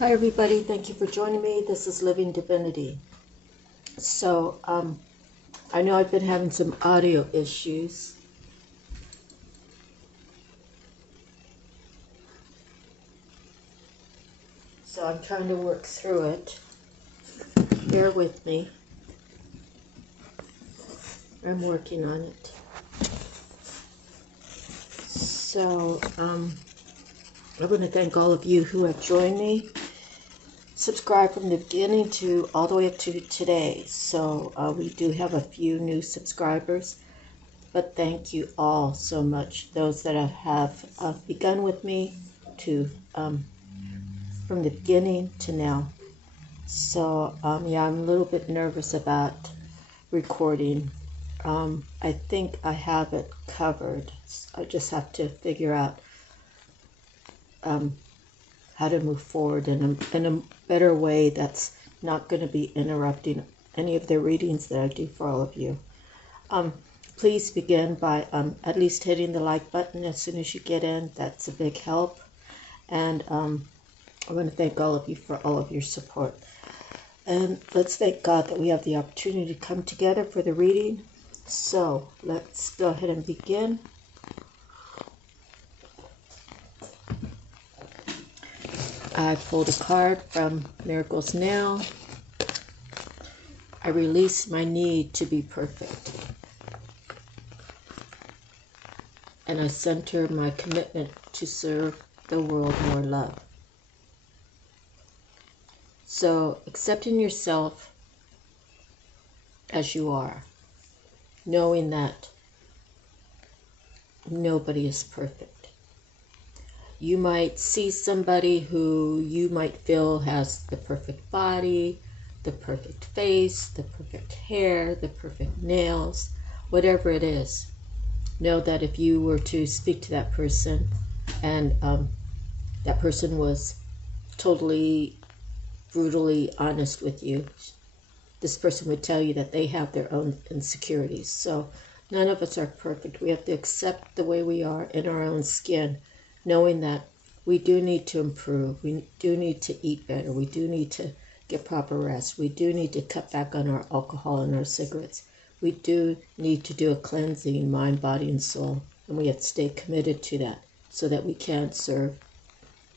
Hi everybody, thank you for joining me. This is Living Divinity. So, I know I've been having some audio issues. So I'm trying to work through it. Bear with me. I'm working on it. So, I want to thank all of you who have joined me. Subscribe from the beginning to all the way up to today. So we do have a few new subscribers, but thank you all so much. Those that have begun with me to from the beginning to now. So yeah, I'm a little bit nervous about recording. I think I have it covered. I just have to figure out how to move forward in a better way that's not going to be interrupting any of the readings that I do for all of you. Please begin by at least hitting the like button as soon as you get in. That's a big help. And I want to thank all of you for all of your support. And let's thank God that we have the opportunity to come together for the reading. So let's go ahead and begin. I pulled a card from Miracles Now. I release my need to be perfect. And I center my commitment to serve the world more love. So accepting yourself as you are, knowing that nobody is perfect. You might see somebody who you might feel has the perfect body, the perfect face, the perfect hair, the perfect nails, whatever it is. Know that if you were to speak to that person and that person was totally brutally honest with you, this person would tell you that they have their own insecurities. So none of us are perfect. We have to accept the way we are in our own skin, knowing that we do need to improve. We do need to eat better. We do need to get proper rest. We do need to cut back on our alcohol and our cigarettes. We do need to do a cleansing, mind, body, and soul. And we have to stay committed to that so that we can serve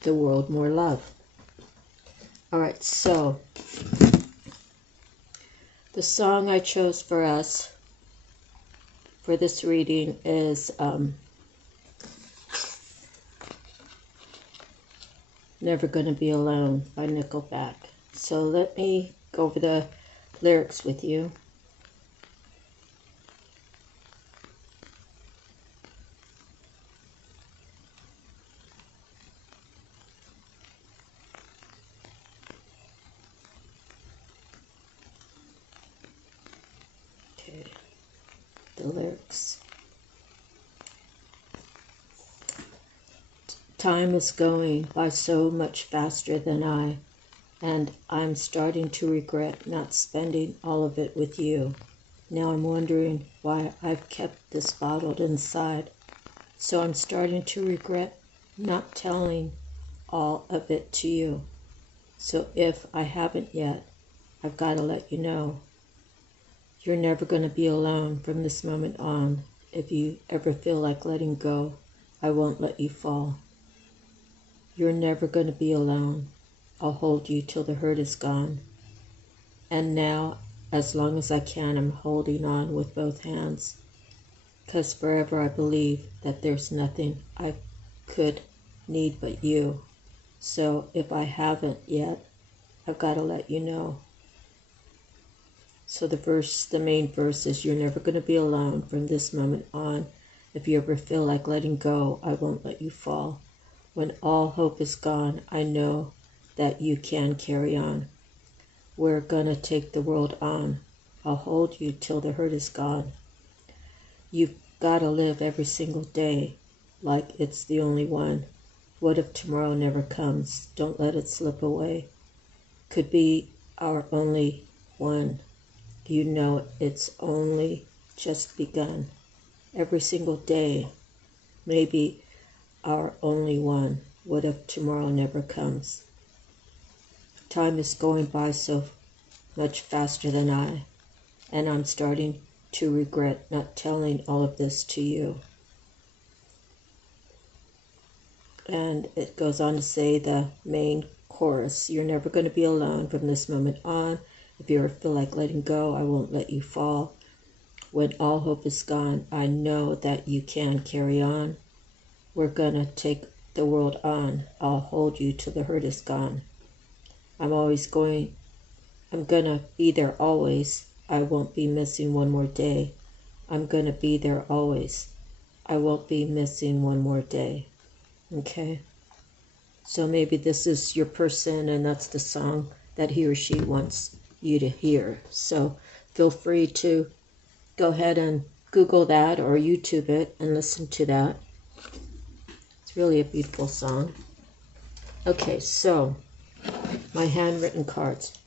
the world more love. All right, so the song I chose for us for this reading is Never Gonna Be Alone by Nickelback. So let me go over the lyrics with you. Okay, the lyrics. Time is going by so much faster than and I'm starting to regret not spending all of it with you. Now I'm wondering why I've kept this bottled inside. So I'm starting to regret not telling all of it to you. So if I haven't yet, I've got to let you know. You're never going to be alone from this moment on. If you ever feel like letting go, I won't let you fall. You're never going to be alone. I'll hold you till the hurt is gone. And now, as long as I can, I'm holding on with both hands. 'Cause forever I believe that there's nothing I could need but you. So if I haven't yet, I've got to let you know. So the main verse is, you're never going to be alone from this moment on. If you ever feel like letting go, I won't let you fall. When all hope is gone, I know that you can carry on. We're gonna take the world on. I'll hold you till the hurt is gone. You've gotta live every single day like it's the only one. What if tomorrow never comes? Don't let it slip away. Could be our only one. You know it's only just begun. Every single day, maybe our only one. What if tomorrow never comes? Time is going by so much faster than and I'm starting to regret not telling all of this to you. And it goes on to say the main chorus, you're never going to be alone from this moment on. If you ever feel like letting go, I won't let you fall. When all hope is gone, I know that you can carry on. We're going to take the world on. I'll hold you till the hurt is gone. I'm going to be there always. I won't be missing one more day. I'm going to be there always. I won't be missing one more day. Okay? So maybe this is your person and that's the song that he or she wants you to hear. So feel free to go ahead and Google that or YouTube it and listen to that. It's really a beautiful song. Okay, so my handwritten cards.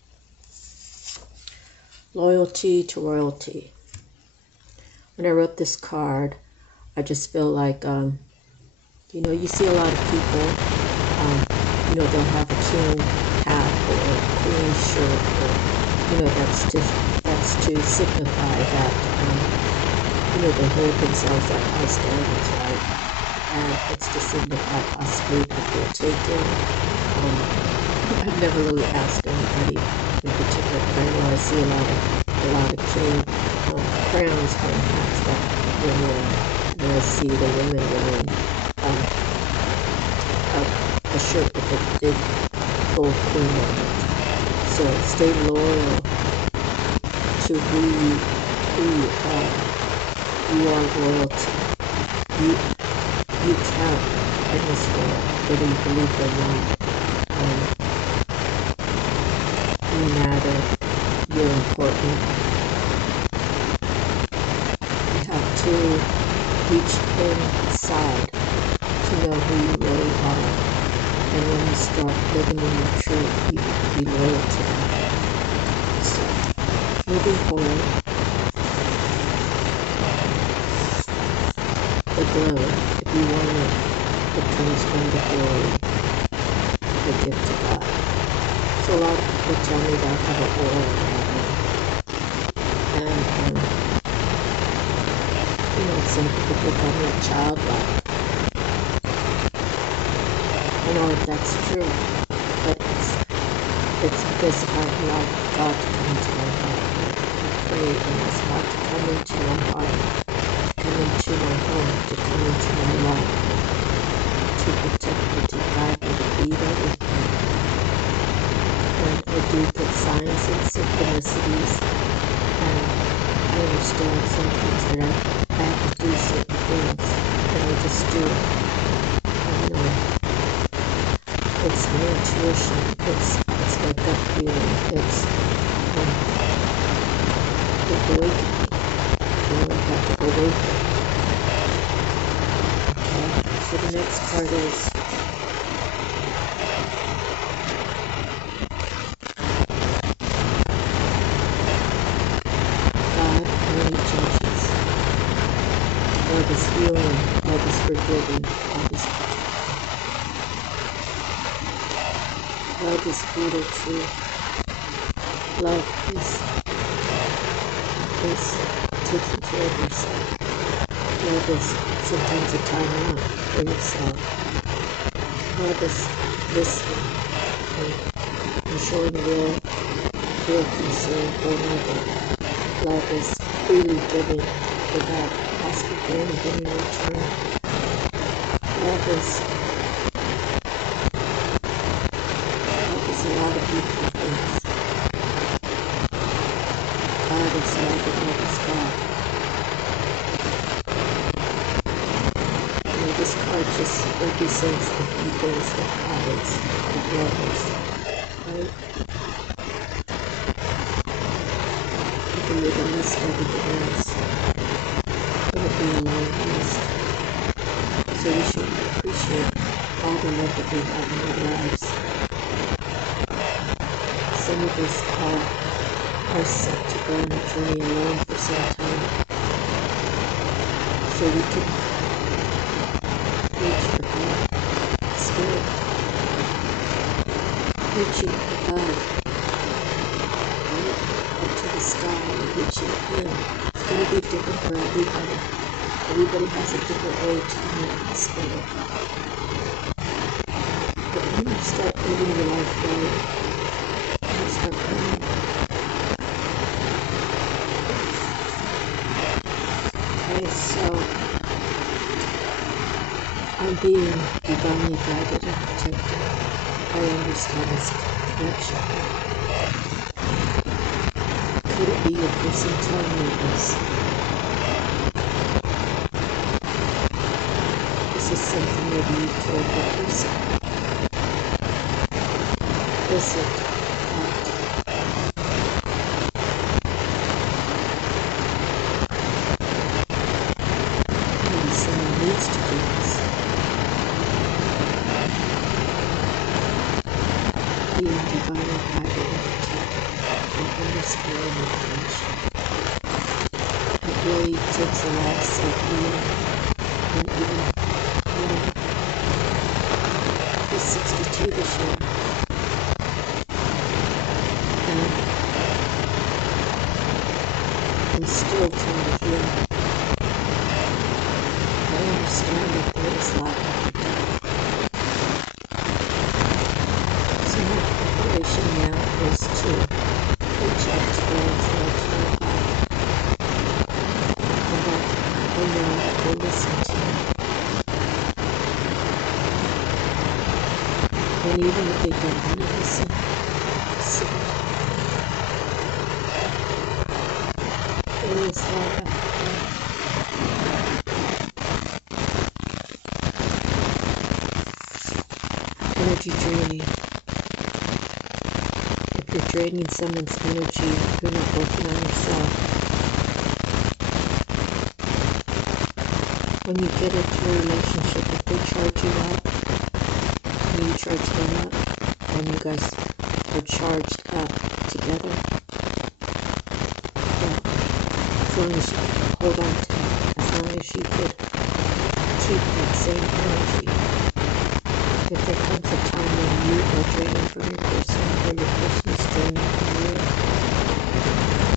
Loyalty to royalty. When I wrote this card, I just feel like, you see a lot of people, they'll have a king hat or a queen shirt, or, that's to signify that, they hold themselves at high standards, right? And it's to signify possibly that they're taken. I've never really asked anybody in particular, but I know I see a lot of king crowns and hats that they're wearing. And I see the women wearing a shirt with a big gold queen on it. So stay loyal to who you are. You are royalty. You count in this world, whether you believe it or not. You matter. You're important. You have to reach inside to know who you really are. And when you start living in your truth, you be loyal to that. So, moving forward, the glow, if you want it comes from the glory, the gift of God. So a lot of people tell me that I have an aura around me. And, some people call me a childlike. I know if that's true, but it's because I allow God to come into my heart. I pray and ask God to come into my heart, to come into my home, to come into my life, to protect me, to guide me, to be there with me. And I do get signs and synchronicities, and I understand sometimes that I have to do certain things, and I just do it. It's my intuition, it's my gut feeling, it's the awakening. I have to awaken. Okay, so the next part is God only judges. Love is healing, love is forgiving, love is love is brutal too. Love is taking care of yourself. Love is sometimes a time out for yourself. Love is listening and showing real concern for another. Love is freely giving without asking for anything in return. Love is a lot of beautiful things. God is love and love is God. This card just represents the few things that God is, that love is, right? If we were to list everything else, it would be a long list. So we should appreciate all the love that we have in our lives. Some of us are set to go on a journey alone for some time, so we can reach for God, Spirit, reaching for God touching in. It's going to be different for everybody. Everybody has a different way to connect the spirit. But when you start living your life right, you start coming. Okay, so I'm being divinely guided and protected. I understand this connection. Could it be a person telling me this? This is something maybe you told the person. Is it maybe someone needs to do this? Being divinely guided and protected and understanding the connection. It really takes a lot of self-healing and even he's 62 this year. And I'm still trying to heal. I understand that there is life after death. So my preparation now is to reach out to those that I care about. And that I know that they listen to me. And even if they don't want to listen, sit. There is life after death. Energy draining. If you're draining someone's energy, you're not working on yourself. When you get into a relationship, if they charge you up, and you charge them up, and you guys are charged up together, well, as long as you can hold on to it, as long as you could keep that same energy. If there comes a time when you are draining from your person, or your person is draining from you,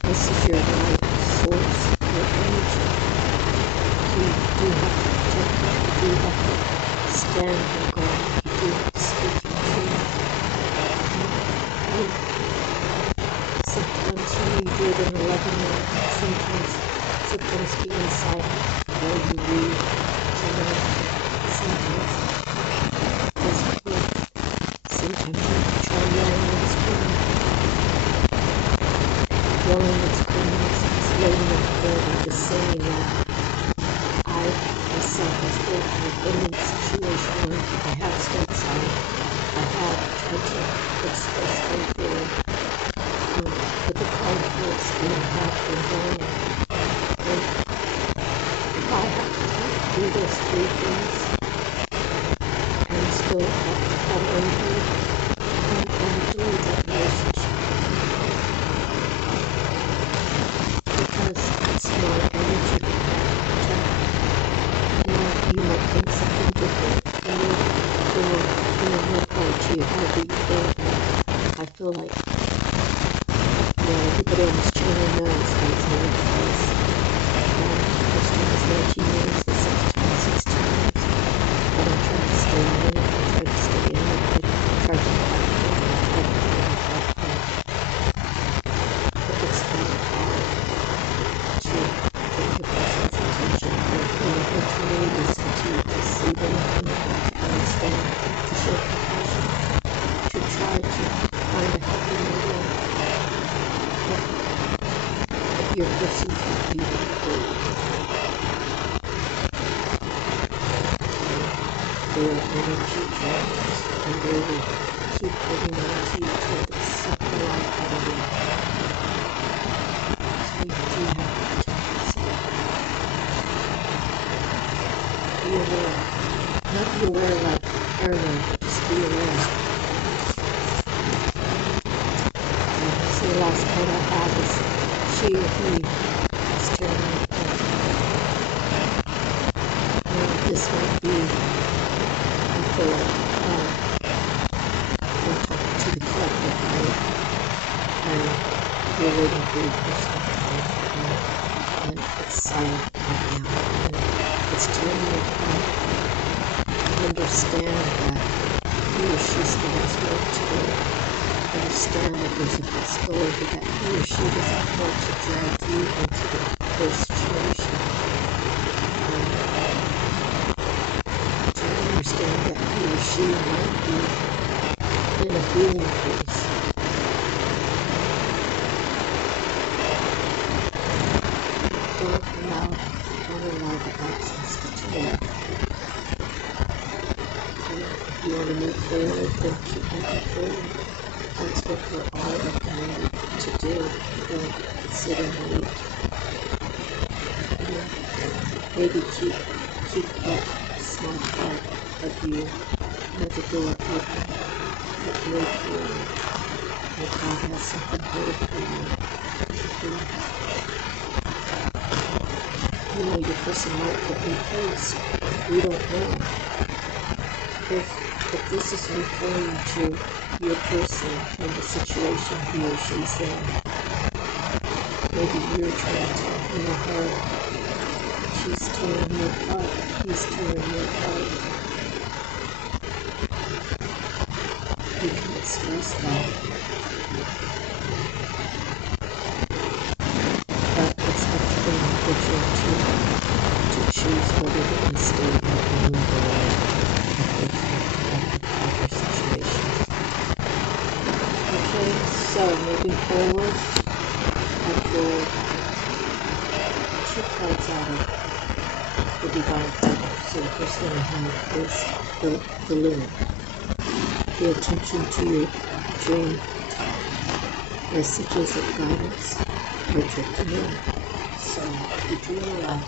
this is your life source, your energy. You do have to protect it. You do have to stand your ground. You do have to speak your truth. Sometimes you do it in a loving way. Sometimes be inside while you read. Sometimes it doesn't work. Sometimes you have to try yelling and screaming. Yelling and screaming is letting it go by just saying that. I myself have been in a situation where I have stayed silent. I have tried to express my feeling with the kind words that I have been going on. And if I have to do those three things and still have unheard, then I'm doing that relationship. Because it's more energy than that. You might think something different, and then more power to you, however you feel about it. I feel like, everybody on this channel knows that it's not the case. First time was 19 years, the second time 6 times. But I'm trying to stay in it, I try to stay in it, I try to but it's kind of hard to get the person's attention, or to really listen to see them, to understand, to show compassion, to try to find a happy medium. But your person can't be free. They are energy drivers, and they will keep holding on to you till they suck the life out of you. So you do have to protect yourself. Be aware. Not be aware like paranoid, but just be aware. So the last card I have is she or he is turning up. This might be, I feel like, I'm talking to the collective, right? And you're waiting for your person to come. inside right now. And it's telling you to understand that he or she still has work to do. Understand that there's a disgrace, but that he or she doesn't want to drag you into their situation. To understand that he or she might be in a healing place. Don't allow the absence to toil. If you want to move forward, then keep moving forward. That's what we're all recommended to do. Don't sit and wait. Maybe keep that small part of you at the door open. But wait for it. If God has something better for you. You know, your person might get replaced. We don't know. If this is referring to your person and the situation he or she's in, maybe you're trying to, her, she's tearing you apart, he's tearing you apart. You can express that. But it's up to the individual to choose whether they can stay or move away if they can't get proper situations. Okay, so moving forward, I pulled 2 cards out of the Divine Feather. So the first one I have is the Loon. Pay attention to your dream messages of guidance are drifting in. So if you dream a lot,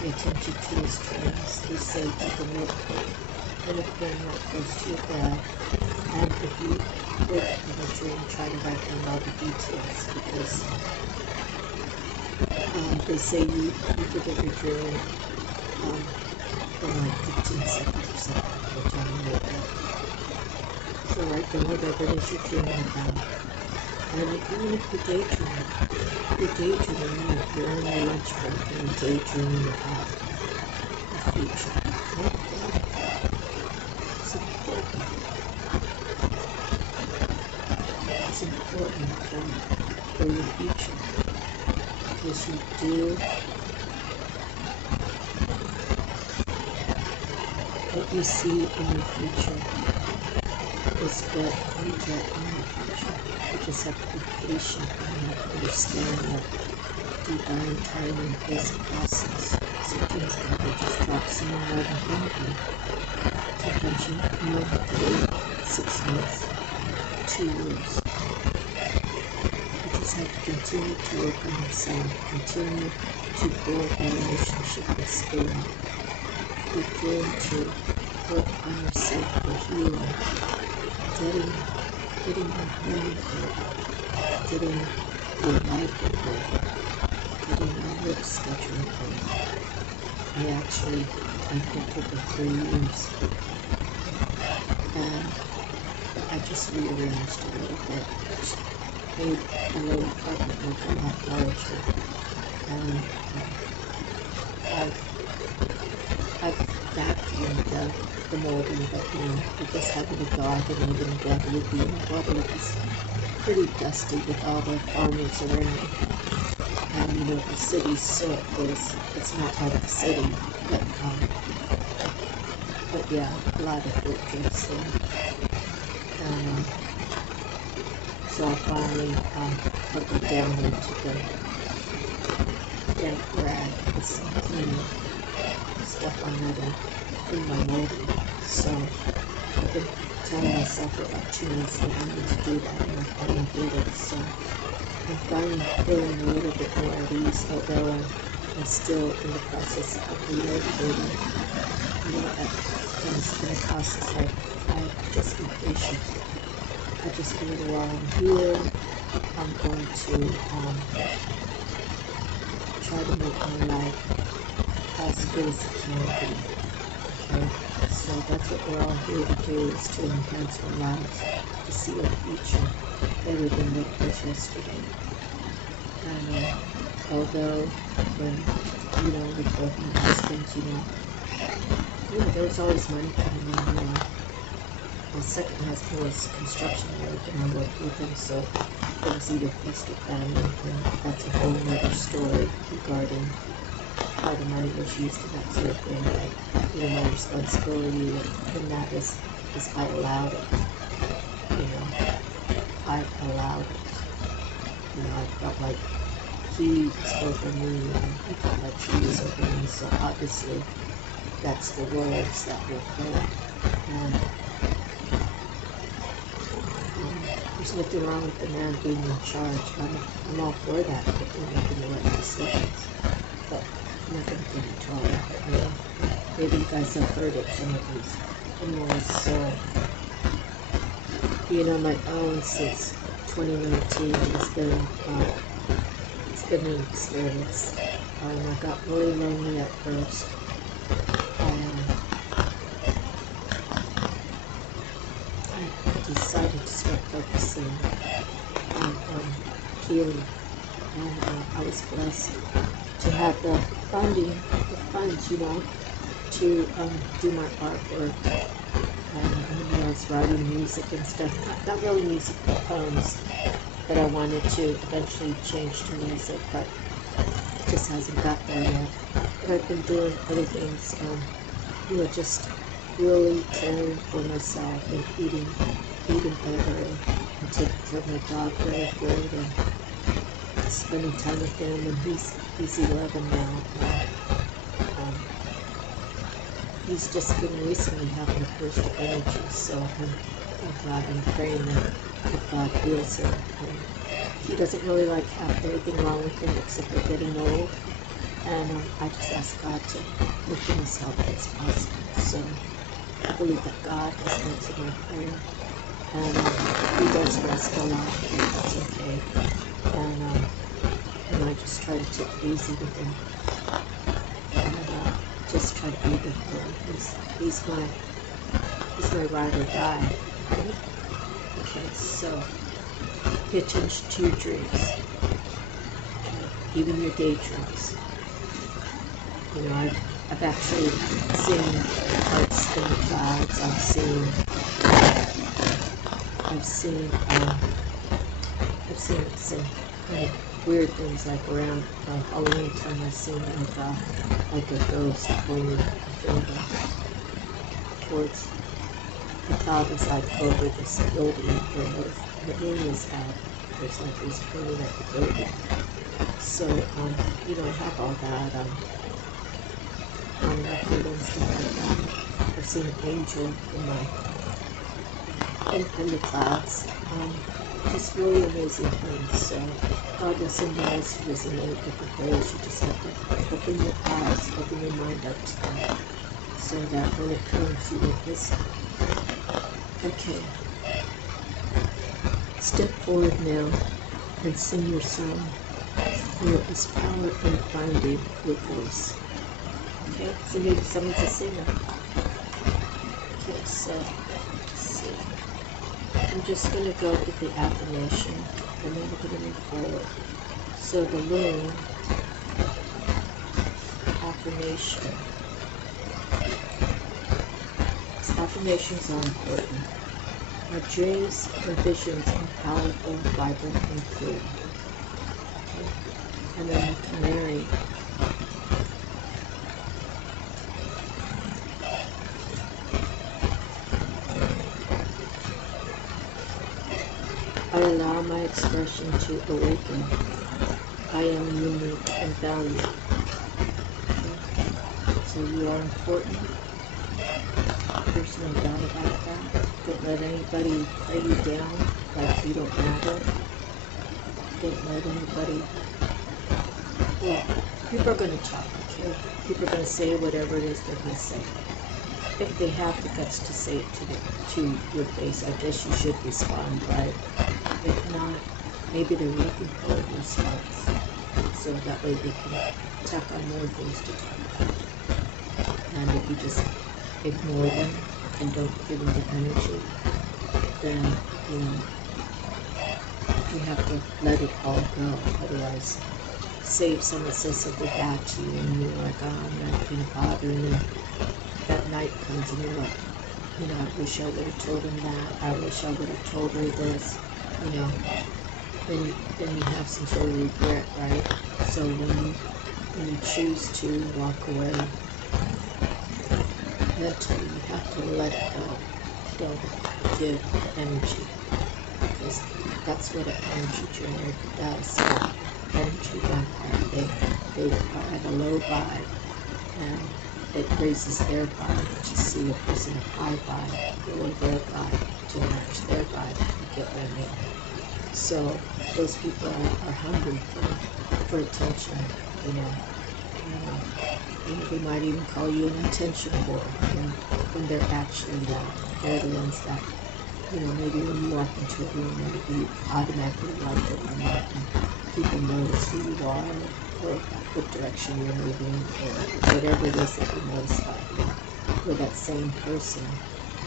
pay attention to those dreams. They say keep a notebook, anything that goes too bad. And if you look in a dream, try to write down all the details, because they say you forget your dream in like 15 seconds or something. They're telling you that. So write down whatever it is you're dreaming about. And even if you're daydreaming, you're on your lunch break and you're daydreaming about the future. Write it down. It's important. It's important for your future, because you do what you see in your future is what you get in your future. You just have to be patient and understand that divine timing is a process. Sometimes God will just drop someone right in front of you. Sometimes you have to wait 6 months, 2 years. You just have to continue to work on yourself, continue to build a relationship with Spirit. Begin to work on yourself for healing, getting your healing good, getting your life good, getting your work schedule good. I've been for 3 years, and I just rearranged a little bit, made a little apartment look a lot larger, and I've vacuumed the molding, but because having a dog and even a dog would be in the public is pretty dusty with all the farmers around. And the city's soot it's not part of the city, but yeah, a lot of food drinks there. So I finally put it down into the damp rag with some clean stuff on it in my molding. So I've been telling myself for about 2 months that I need to do that, and I finally did it. So I'm finally feeling a little bit more at ease, although I'm still in the process of relocating. That's going to cost us, like, I just be patient. I just feel while I'm here, I'm going to try to make my life as good as it can be. Okay? So that's what we're all here to do, is to enhance our lives, to see our future better than what was yesterday. And although when, with both my husbands, there was always money coming in. My second husband was construction work, and I worked with him, so it was either feast or famine, and that's a whole other story regarding how the money was used and that sort of thing. But, my responsibility in that is I allowed it. I allowed it. I felt like he spoke of me, and he felt like he was over me, so obviously that's the words that were flowing. And there's nothing wrong with the man being in charge. I'm all for that, if they're making the right decisions. But I'm not going to get into all that. Maybe you guys have heard it, some of these in-laws. So, my own since 2019 has been an experience. I got really lonely at first. I decided to start focusing on healing, and I was blessed to have the funds, to do my artwork. And I was writing music and stuff, not really music, but poems that I wanted to eventually change to music, but it just hasn't got there yet. But I've been doing other things, just really caring for myself and eating better and taking care of my dog very good and spending time with him. And he's 11 now. He's just been recently having a burst of energy, so I'm glad and praying that God heals him. He doesn't really have anything wrong with him except for getting old, and I just ask God to make him as healthy as possible. So I believe that God has answered my prayer, and he does rest a lot. It's okay, and I just try to take it easy with him. Just try to be with him. He's my ride or die. Okay, so pay attention to your dreams. Okay, even your daydreams. I've actually seen parts in the clouds. I've seen some kind of weird things, like around Halloween time. I've seen like a ghost going towards the cloud was over this building where the moon was at. There's this moon at the building. So I have all that on record and stuff like that. I've seen an angel in the clouds. Just really amazing things. So God doesn't know us in many different ways. You just have to open your eyes, open your mind up to that, so that when it comes, you will listen. Okay. Step forward now and sing your song. There is power in finding your voice. Okay, so maybe someone's a singer. Okay, so let's see. I'm just going to go with the affirmation, and then we're going to move forward. So the moon affirmation. Affirmations are important. Our dreams and visions are powerful, vibrant, and clear. Okay. And then the canary. I allow my expression to awaken. I am unique and valued. Okay. So you are important. There's no doubt about that. Don't let anybody play you down like you don't matter. Don't let anybody... Well, people are going to talk, okay? People are going to say whatever it is they're going to say. If they have the guts to say it to your face, I guess you should respond, right? If not, maybe they're looking for a response, so that way they can tack on more things to talk about. And if you just ignore them and don't give them the energy, then you have to let it all go. Otherwise, say if someone says something bad to you and you're like, oh, I'm not going to bother, and then that night comes and you're like, you know, I wish I would have told him that. I wish I would have told her this. You know, then you have some sort of regret, right? So when you choose to walk away mentally, you have to let it go. Don't give energy, because that's what an energy generator does. Energy vampire, they are at a low vibe, and it raises their vibe to see a person of high vibe, lower their vibe to match their vibe. You get what I mean? So those people are hungry for attention, you know. They might even call you an attention whore when they're actually that. They're the ones that, you know, maybe when you walk into a room, maybe you automatically like it or not, and people notice who you are or what direction you're moving or whatever it is that you notice about you. Or that same person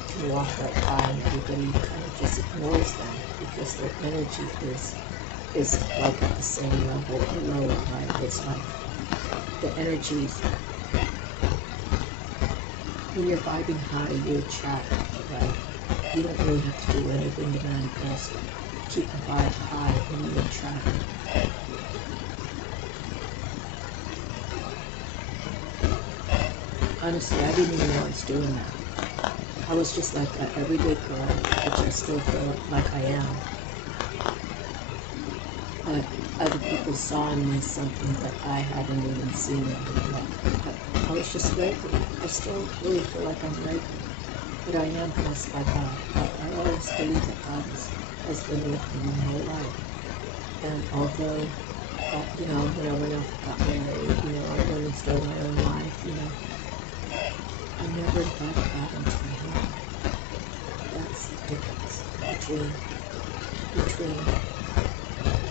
can walk right by and everybody kind of just ignores them because their energy is like at the same level or lower, right? It's like the energies, when you're vibing high, you attract, right? You don't really have to do anything to manifest. Keep the vibe high and you attract. Honestly, I didn't even know I was doing that. I was just like an everyday girl, which I still feel like I am. But other people saw in me something that I hadn't even seen. I was just regular. I still really feel like I'm regular. But I am blessed by God. I always believe that God has been with me my whole life. And although, you know, when I went off and got married, you know, I went and started my own life, you know, I never invited God into my home. That's the difference between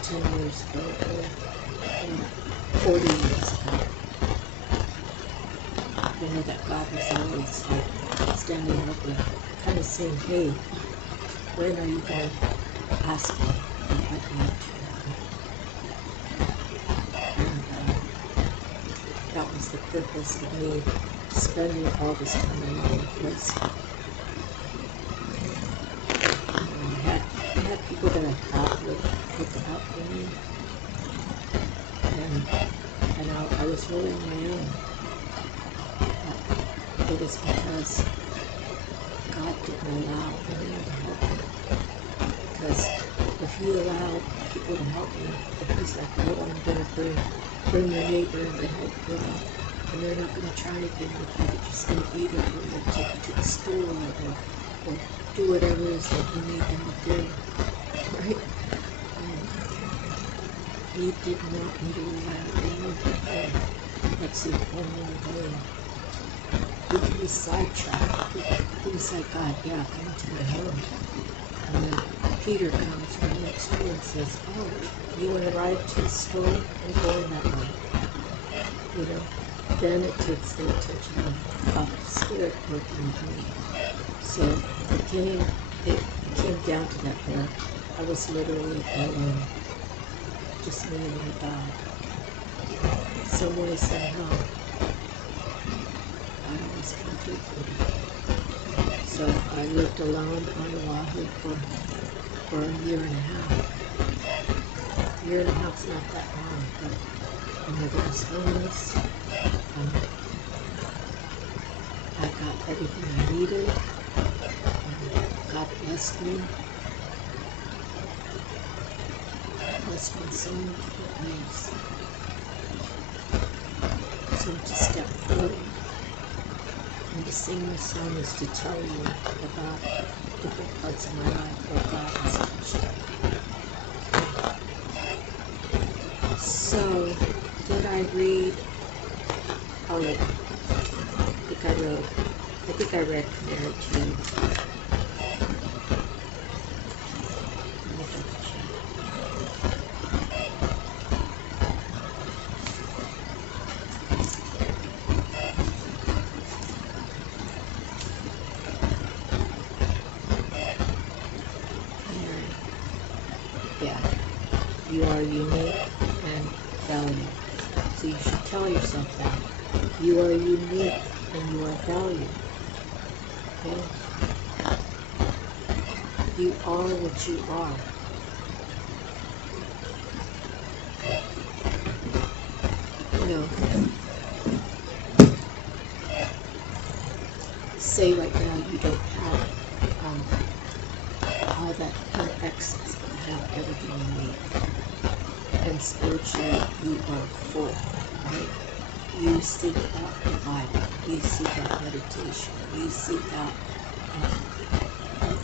10 years ago and 40 years ago. I know that God was always like standing up and kind of saying, hey, when are you going to ask me and I'd love to? And that was the purpose of me spending all this time alone, because I had people that I thought would look out for me, and I was really on my own. But it was because God didn't allow anyone to help me. Because if He allowed people to help me, if He's like, oh, I'm going to bring your neighbor and they help you out, and they're not going to try anything with you, they're just going to be there, or they'll take you to the store, or do whatever it is that you need them to do, right? He did not want me to rely on anyone but Him. That's the only way. We can be sidetracked. He was like, God, yeah, come into my home. And then Peter comes from next door and says, oh, you want to ride to the store? I'm going that way. You know, then it takes the attention of the Spirit working with me. So it came down to that where I was literally alone. Just me and my God. Some way, somehow, I always come through for me. So I lived alone on Oahu for a year and a half. A year and a half's not that long, but I never was homeless. I got everything I needed. God blessed me. God blessed me in so many different ways. So to step forward and to sing this song is to tell you about different parts of my life where God has touched. So, did I read? Oh, I think I read Mary Jean. Yeah. You are unique and valued. So you should tell yourself that. You are unique and you are valued. Okay? You are what you are. You know, say right now you don't have all that in excess, but you have everything you need. And spiritually, you are full, right? You seek out the Bible. You seek out meditation. You seek out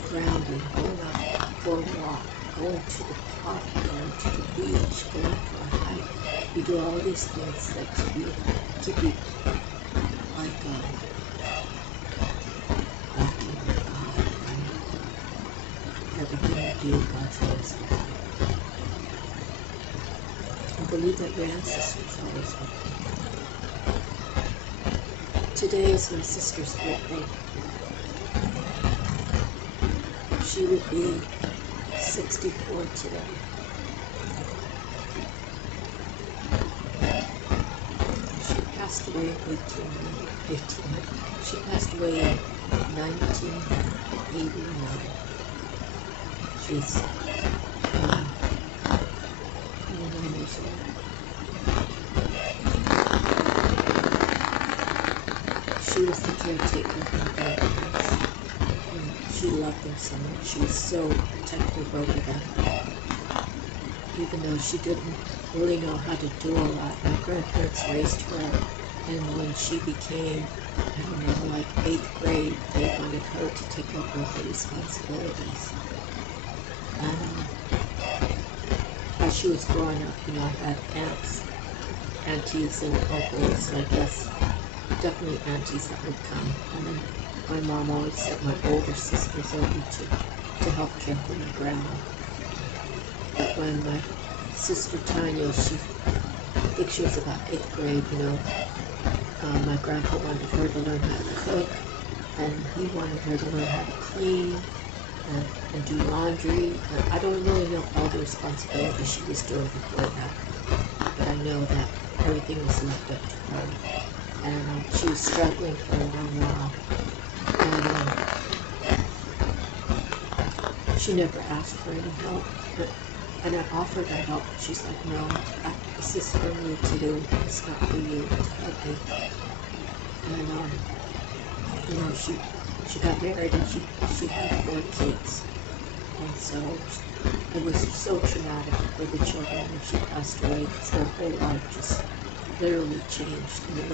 grounding, going out for a walk, going to the park, going to the beach, going for a hike. You do all these things that keep you like walking with God. Everything you do, God's will is God. And believe that your ancestors always with you. Today is my sister's birthday. She would be 64 today. She passed away in 18. She passed away in 1989. She's 29 years old. She was the caretaker of my grandparents. She loved them so much. She was so protective over them. Even though she didn't really know how to do a lot. My grandparents raised her, and when she became, I don't know, like 8th grade, they wanted her to take over her responsibilities. And as she was growing up, you know, I had aunties and uncles, I guess, definitely aunties that would come. And then my mom always sent my older sisters over to help care for my grandma. But when my sister Tanya, I think she was about 8th grade, you know, my grandpa wanted her to learn how to cook, and he wanted her to learn how to clean and do laundry. And I don't really know all the responsibilities she was doing before that, but I know that everything was left up to her. And she was struggling for a long while. And she never asked for any help. And I offered her help. She's like, no, this is for me to do. It's not for you to help me. And, you know, she got married and she had 4 kids. And so it was so traumatic for the children when she passed away, because their whole life just literally changed. And it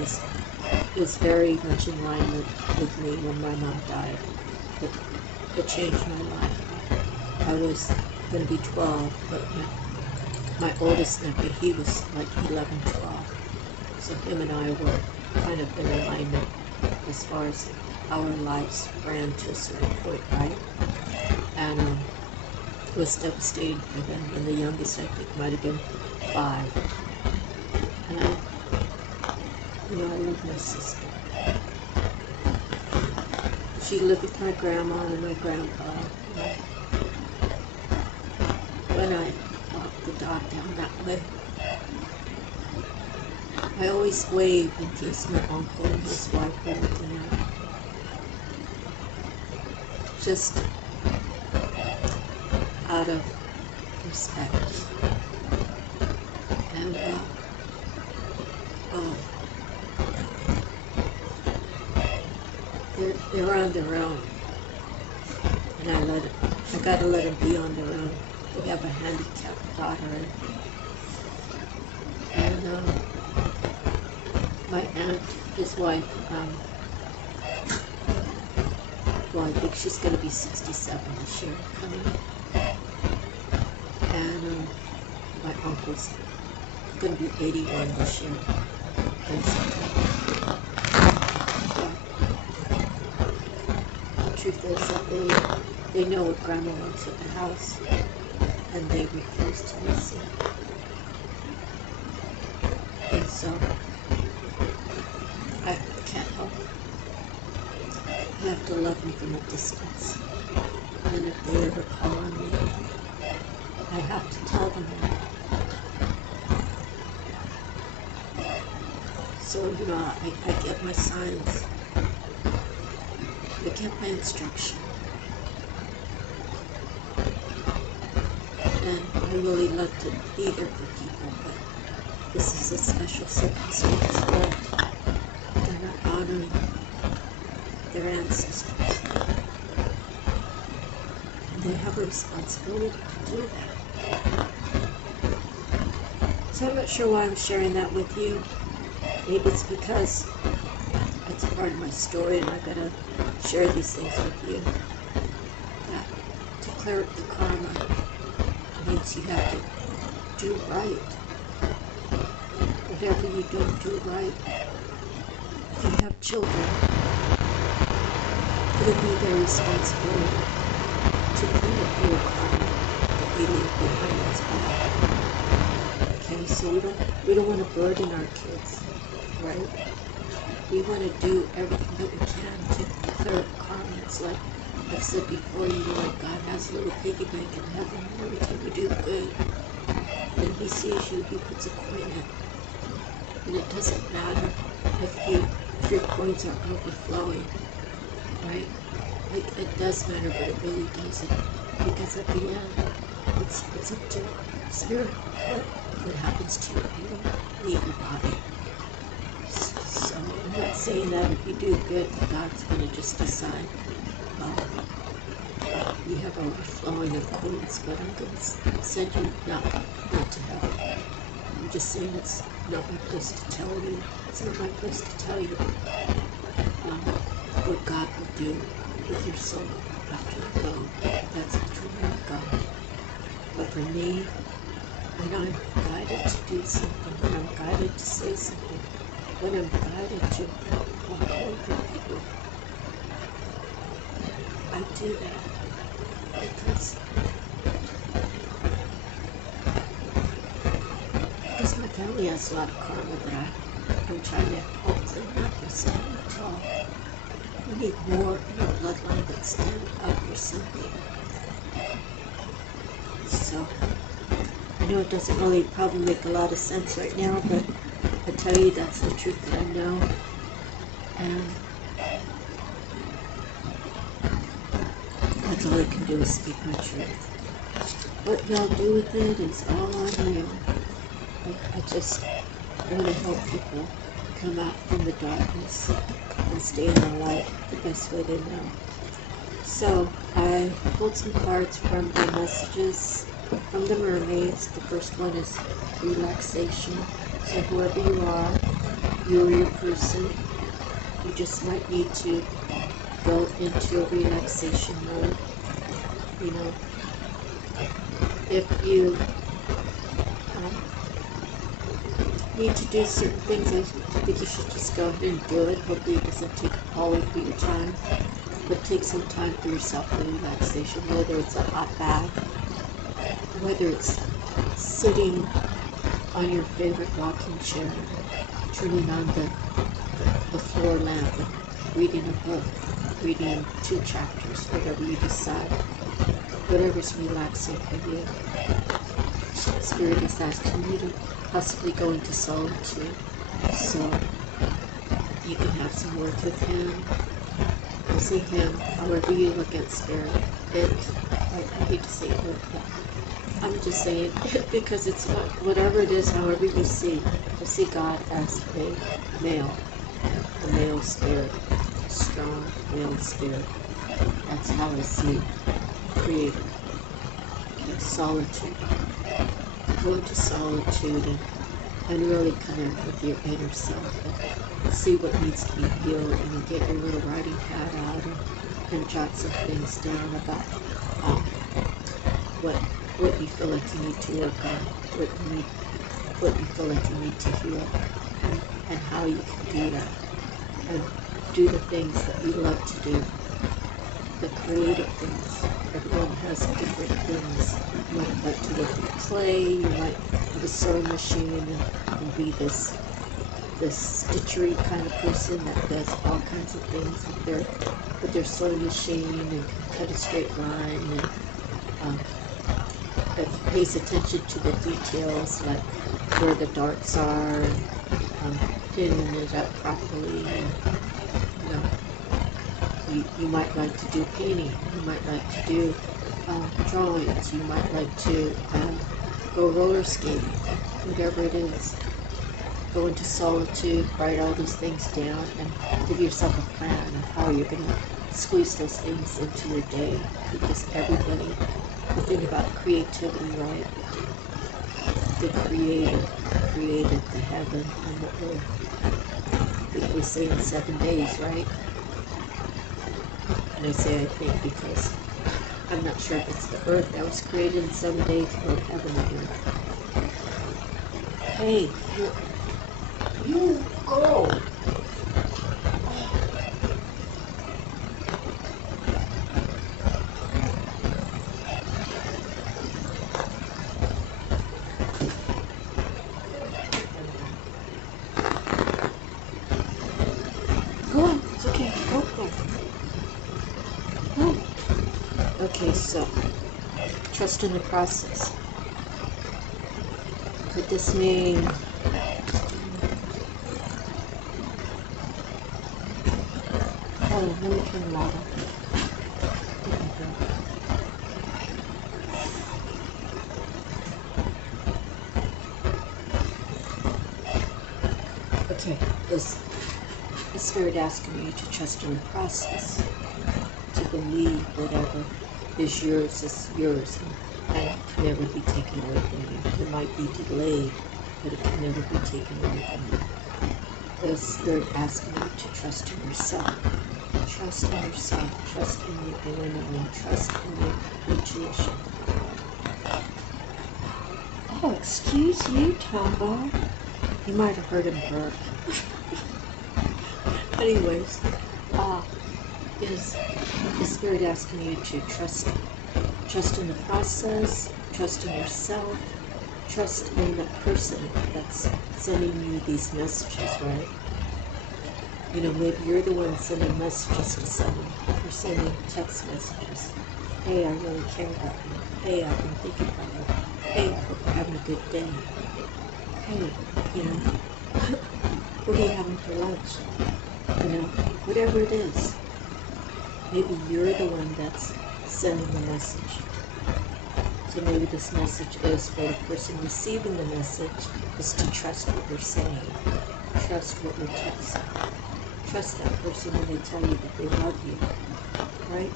was very much in line with me when my mom died. It changed my life. I was going to be 12, but my oldest nephew, he was like 11, 12. So him and I were kind of in alignment as far as our lives ran to a certain point, right? And it was devastating for them. And the youngest, I think, might have been 5. And I love my sister. She lived with my grandma and my grandpa. When I walked the dog down that way, I always waved in case my uncle and his wife were looking at me. Just out of respect. And they're on their own, and I gotta let them be on their own. They have a handicapped daughter, and my aunt, his wife, well, I think she's gonna be 67 this year coming, and my uncle's gonna be 81 this year. And the truth is that they know what Grandma wants at the house, and they refuse to listen. And so I can't help it. I have to love them from a distance. And if they ever call on me, I have to tell them that. So, you know, I get my signs. I get my instruction. And I really love to be there for people, but this is a special circumstance where they're not honoring their ancestors. And they have a responsibility to do that. So I'm not sure why I'm sharing that with you. Maybe it's because it's part of my story and I gotta share these things with you. That to clear up the karma means you have to do right. Whatever you don't do right, if you have children, it'll be their responsibility to clean up your karma that we leave behind us back. Okay, so we don't want to burden our kids, right? We want to do everything that we can to clear up karma. It's like I've said before, you know, like God has a little piggy bank in heaven, and every time you do good, when He sees you, He puts a coin in. And it doesn't matter if your coins are overflowing, right? Like, it does matter, but it really doesn't. Because at the end, it's up to Spirit what happens to you. You don't leave your body. So I'm not saying that if you do good, God's going to just decide, you have overflowing of coins, but I'm going to send you not to heaven. I'm just saying it's not my place to tell you. It's not my place to tell you what God will do with your soul after you go. That's between you and God. But for me, when I'm guided to do something, when I'm guided to say something, when I'm guided to walk over people, I do that because my family has a lot of karma that I'm trying to help them not stand tall. We need more in our bloodline that stand up for something. So, I know it doesn't really probably make a lot of sense right now, but I tell you that's the truth that I know. And that's all I can do is speak my truth. What y'all do with it is all on you. I just want to help people come out from the darkness and stay in the light the best way they know. So I pulled some cards from the messages from the mermaids. The first one is relaxation. So whoever you are, you or your person, you just might need to go into a relaxation mode. You know, if you need to do certain things, I think you should just go ahead and do it. Hopefully it doesn't take all of your time, but take some time for yourself for relaxation, whether it's a hot bath, whether it's sitting on your favorite rocking chair, turning on the floor lamp, reading a book, reading 2 chapters, whatever you decide, whatever's relaxing for you. Spirit is asking you to possibly go into solitude, so you can have some work with Him. You'll see Him however you look at Spirit. I hate to say it, but I'm just saying because it's whatever it is, however you see. I see God as a male spirit, a strong male spirit. That's how I see Creator. Okay, solitude. Go into solitude and really connect with your inner self and see what needs to be healed, and get your little writing pad out and jot some things down about what you feel like you need to work on, what you feel like you need to heal, and how you can do that, and do the things that you love to do, the creative things. Everyone has different things. You might like to work with clay, you might have a sewing machine and be this stitchery kind of person that does all kinds of things with their sewing machine and cut a straight line, and that pays attention to the details, like where the darts are, cleaning it up properly. And, you might like to do painting. You might like to do drawings. You might like to go roller skating. Whatever it is. Go into solitude, write all these things down, and give yourself a plan of how you're going to squeeze those things into your day. Because everybody, the thing about creativity, right? The Creator created the heaven and the earth. I think we say in 7 days, right? And I say I think because I'm not sure if it's the earth that was created in 7 days or heaven and earth. Hey, you go! Go on, it's okay, go there. Go. Okay, so, trust in the process. Could this mean let me turn the light off. Okay, is the Spirit asking you to trust in the process, to believe whatever is yours, and can never be taken away from you. It might be delayed, but it can never be taken away from you. The Spirit asking you to trust in yourself. Trust in yourself, trust in your inner knowing, trust in your intuition. Oh, excuse you, Tombo. You might have heard him burp. Anyways, is the Spirit asking you to trust in the process, trust in yourself, trust in the person that's sending you these messages, right? Maybe you're the one sending messages to someone. You're sending text messages. Hey, I really care about you. Hey, I've been thinking about you. Hey, I hope you're having a good day. Hey, what are you having for lunch? Whatever it is. Maybe you're the one that's sending the message. So maybe this message is for the person receiving the message is to trust what you're saying. Trust what you're texting. Trust that person when they tell you that they love you, right?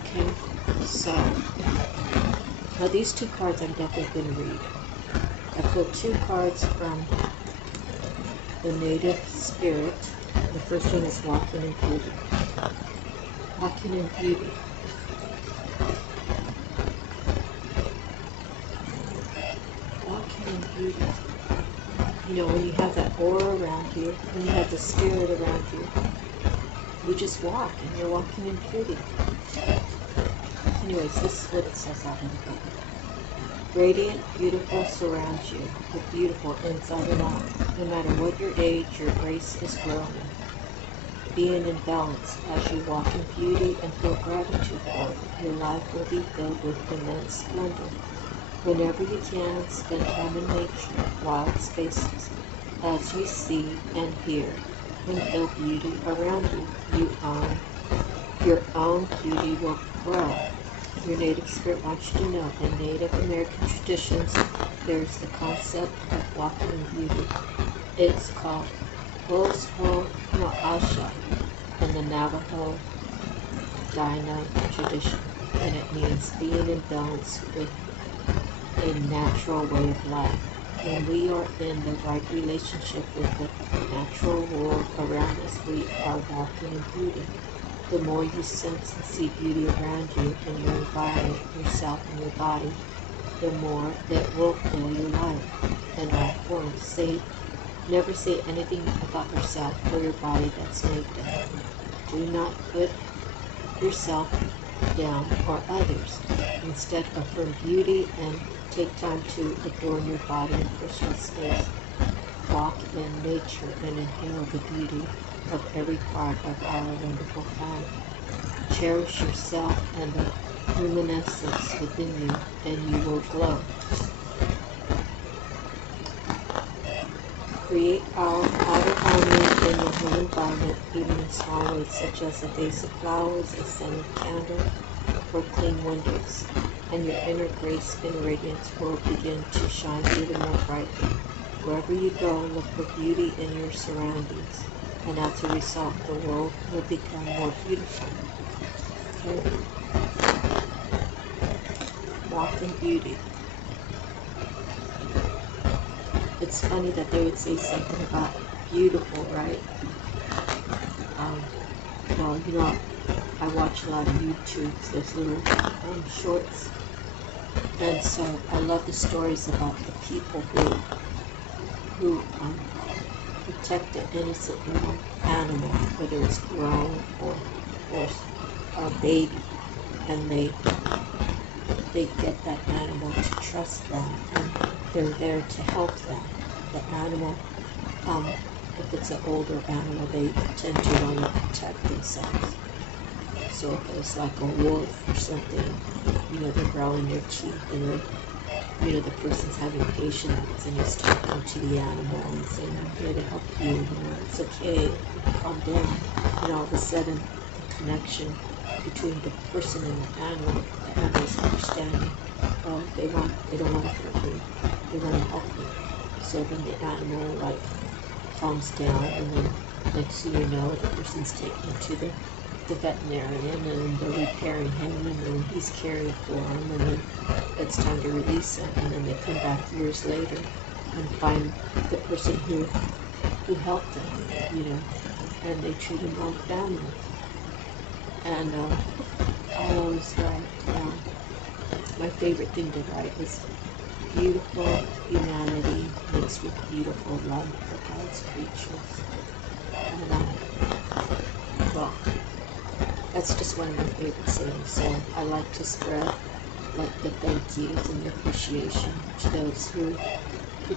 Okay, so now these two cards I'm definitely going to read. I pulled two cards from the Native Spirit. The first one is Walking in Beauty. Walking in Beauty. Walking in Beauty. When you have that aura around you, when you have the Spirit around you, you just walk, and you're walking in beauty. Anyways, this is what it says out in the book. Radiant, beautiful surrounds you, with beautiful inside and out. No matter what your age, your grace is growing. Being in balance as you walk in beauty and feel gratitude for it, your life will be filled with immense splendor. Whenever you can, spend time in nature, wild spaces, as you see and hear and feel beauty around you. Your own beauty will grow. Your Native Spirit wants you to know, in Native American traditions, there's the concept of walking in beauty. It's called Asha in the Navajo Dina tradition, and it means being in balance with a natural way of life. When we are in the right relationship with the natural world around us, we are walking in beauty. The more you sense and see beauty around you in your environment, yourself, and your body, the more it will fill your life. In all forms, never say anything about yourself or your body that's negative. Do not put yourself down or others. Instead, affirm beauty and take time to adorn your body and personal space. Walk in nature and inhale the beauty of every part of our wonderful planet. Cherish yourself and the luminescence within you, and you will glow. Create our outer ornament in your home environment, even in small ways, such as a vase of flowers, a scented candle, or clean windows, and your inner grace and radiance will begin to shine even more brightly. Wherever you go, look for beauty in your surroundings, and as a result, the world will become more beautiful. Okay? Walk in beauty. It's funny that they would say something about beautiful, right? I watch a lot of YouTubes, those little shorts, and so I love the stories about the people who protect the innocent animal, whether it's grown or a baby, and they get that animal to trust them, and they're there to help them. The animal, if it's an older animal, they tend to want to protect themselves. So if it's like a wolf or something, they're growling their teeth, and the person's having patience and is talking to the animal and saying, I'm here to help you, it's okay, calm down. And all of a sudden, the connection between the person and the animal's understanding, they don't want to hurt me, they want to help me. So then the animal calms down, and then next thing you know, the person's taken to the veterinarian, and they're repairing him, and then he's caring for him, and then it's time to release him, and then they come back years later and find the person who helped them, and they treat him like family. And I always write, my favorite thing to write is beautiful humanity mixed with beautiful love for God's creatures. And well, that's just one of my favorite sayings. So I like to spread the thank yous and the appreciation to those who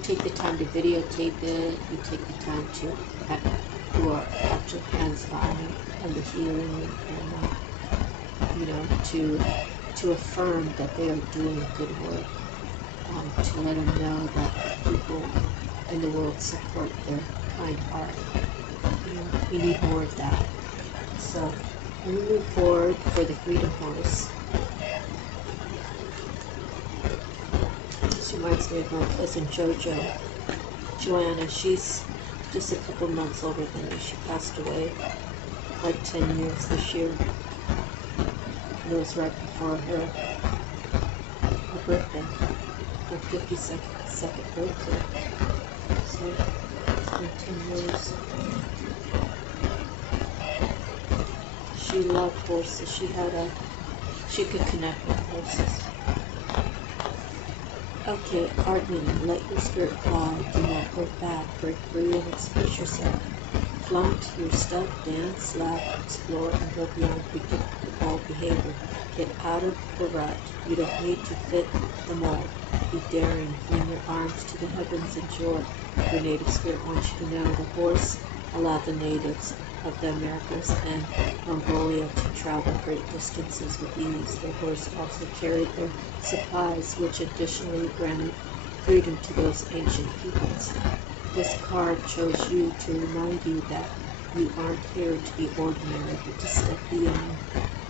take the time to videotape it, who take the time who are actually hands-on and the healing, and to affirm that they are doing good work, to let them know that people in the world support their kind heart. We need more of that. So when we move forward for the Freedom Horse, this reminds me of my cousin Joanna. She's just a couple months older than me. She passed away 10 years this year. It was right before her birthday, her 52nd birthday. So it's been 10 years. She loved horses. She could connect with horses. Okay, art meaning, let your spirit fly, do not hold back, break free and express yourself. Flaunt your stuff, dance, laugh, explore, and go beyond predictable behavior. Get out of the rut. You don't need to fit the mold. Be daring. Fling your arms to the heavens in joy. Your native spirit wants you to know the horse allowed the natives of the Americas and Mongolia to travel great distances with ease. The horse also carried their supplies, which additionally granted freedom to those ancient peoples. This card shows you to remind you that you aren't here to be ordinary, but to step beyond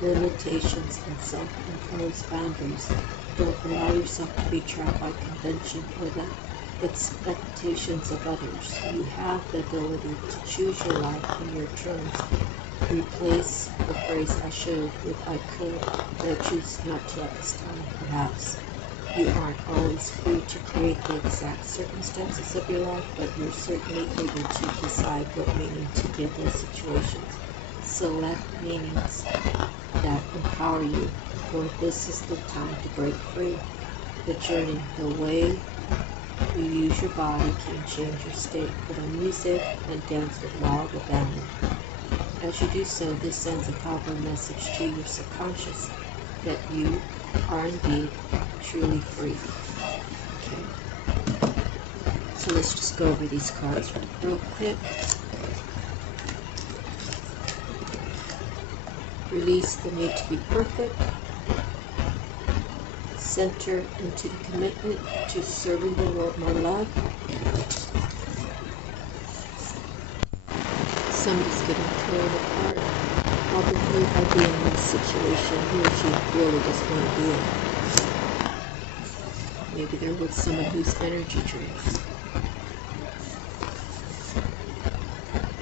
limitations and self-imposed boundaries. Don't allow yourself to be trapped by convention or the expectations of others. You have the ability to choose your life on your terms. Replace the phrase I should with I could, but I choose not to at this time, perhaps. You aren't always free to create the exact circumstances of your life, but you're certainly able to decide what meaning to give those situations. Select meanings that empower you, for this is the time to break free. The journey, the way you use your body can change your state. Put on music and dance with wild abandon. As you do so, this sends a powerful message to your subconscious that you are indeed truly free. Okay. So let's just go over these cards real quick. Release the need to be perfect. Center into the commitment to serving the Lord more love. somebody's getting torn apart, probably by being in a situation he or she really doesn't want to be in. Maybe they're with someone who's energy drained.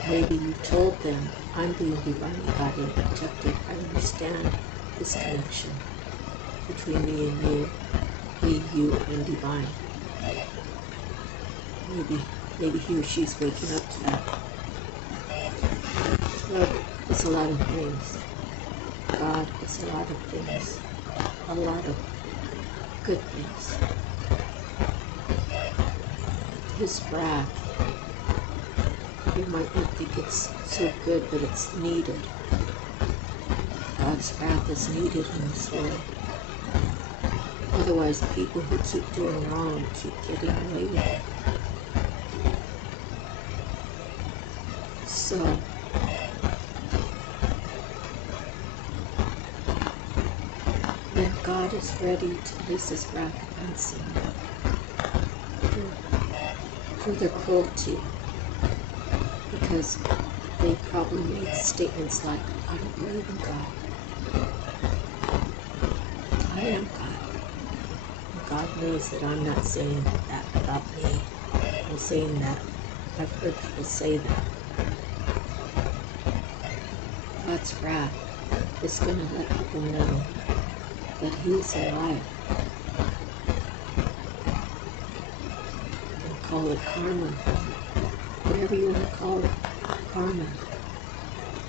Maybe you told them, I'm being divinely guided and protected. I understand this connection between me and you, me, you, and divine. Maybe he or she's waking up to that. Well, it's a lot of things. God is a lot of things. A lot of good things. His wrath, you might not think it's so good, but it's needed. God's wrath is needed in this world. Otherwise, people who keep doing wrong keep getting away with it. So, when God is ready to release His wrath upon someone for their cruelty, because they probably made statements like, I don't believe in God. I am God. And God knows that I'm not saying that about me. I'm saying that I've heard people say that. God's wrath is going to let people know that He's alive. You can call it karma, whatever you want to call it, karma.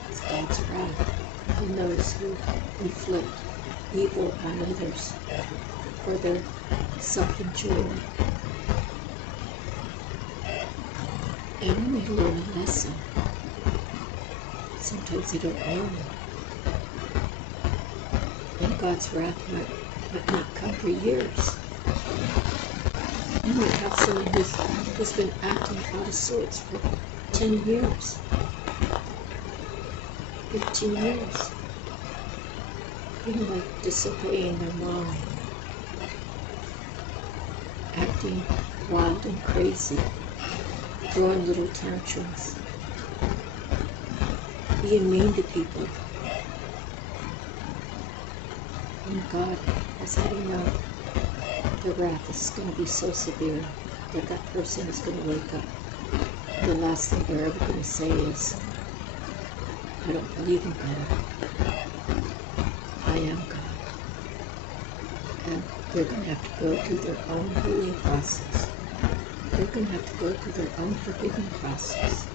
It's God's wrath. He knows who inflict evil on others for their self-enjoyment. And when they learn a lesson, sometimes they don't know. And God's wrath might not come for years. You might have someone who's been acting out of sorts for 10 years, 15 years. Like disobeying their mom, acting wild and crazy, throwing little tantrums, being mean to people. And God has had enough. The wrath is going to be so severe that that person is going to wake up. The last thing they're ever going to say is, I don't believe in God. I am God. And they're going to have to go through their own healing process. They're going to have to go through their own forgiving process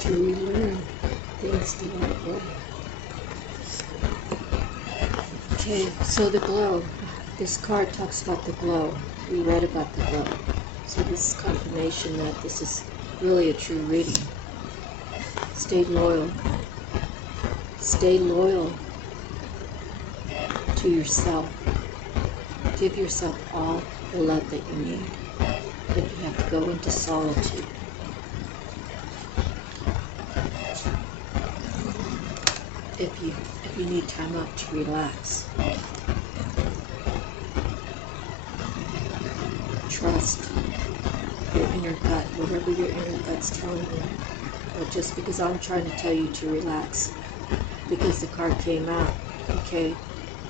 to relearn things the right way. Okay, so the glow. This card talks about the glow. We read about the glow. So this is confirmation that this is really a true reading. Stay loyal. Stay loyal to yourself. Give yourself all the love that you need. If you have to go into solitude. If you need time out to relax. Trust your inner gut, whatever your inner gut's telling you. But just because I'm trying to tell you to relax, because the card came out, okay,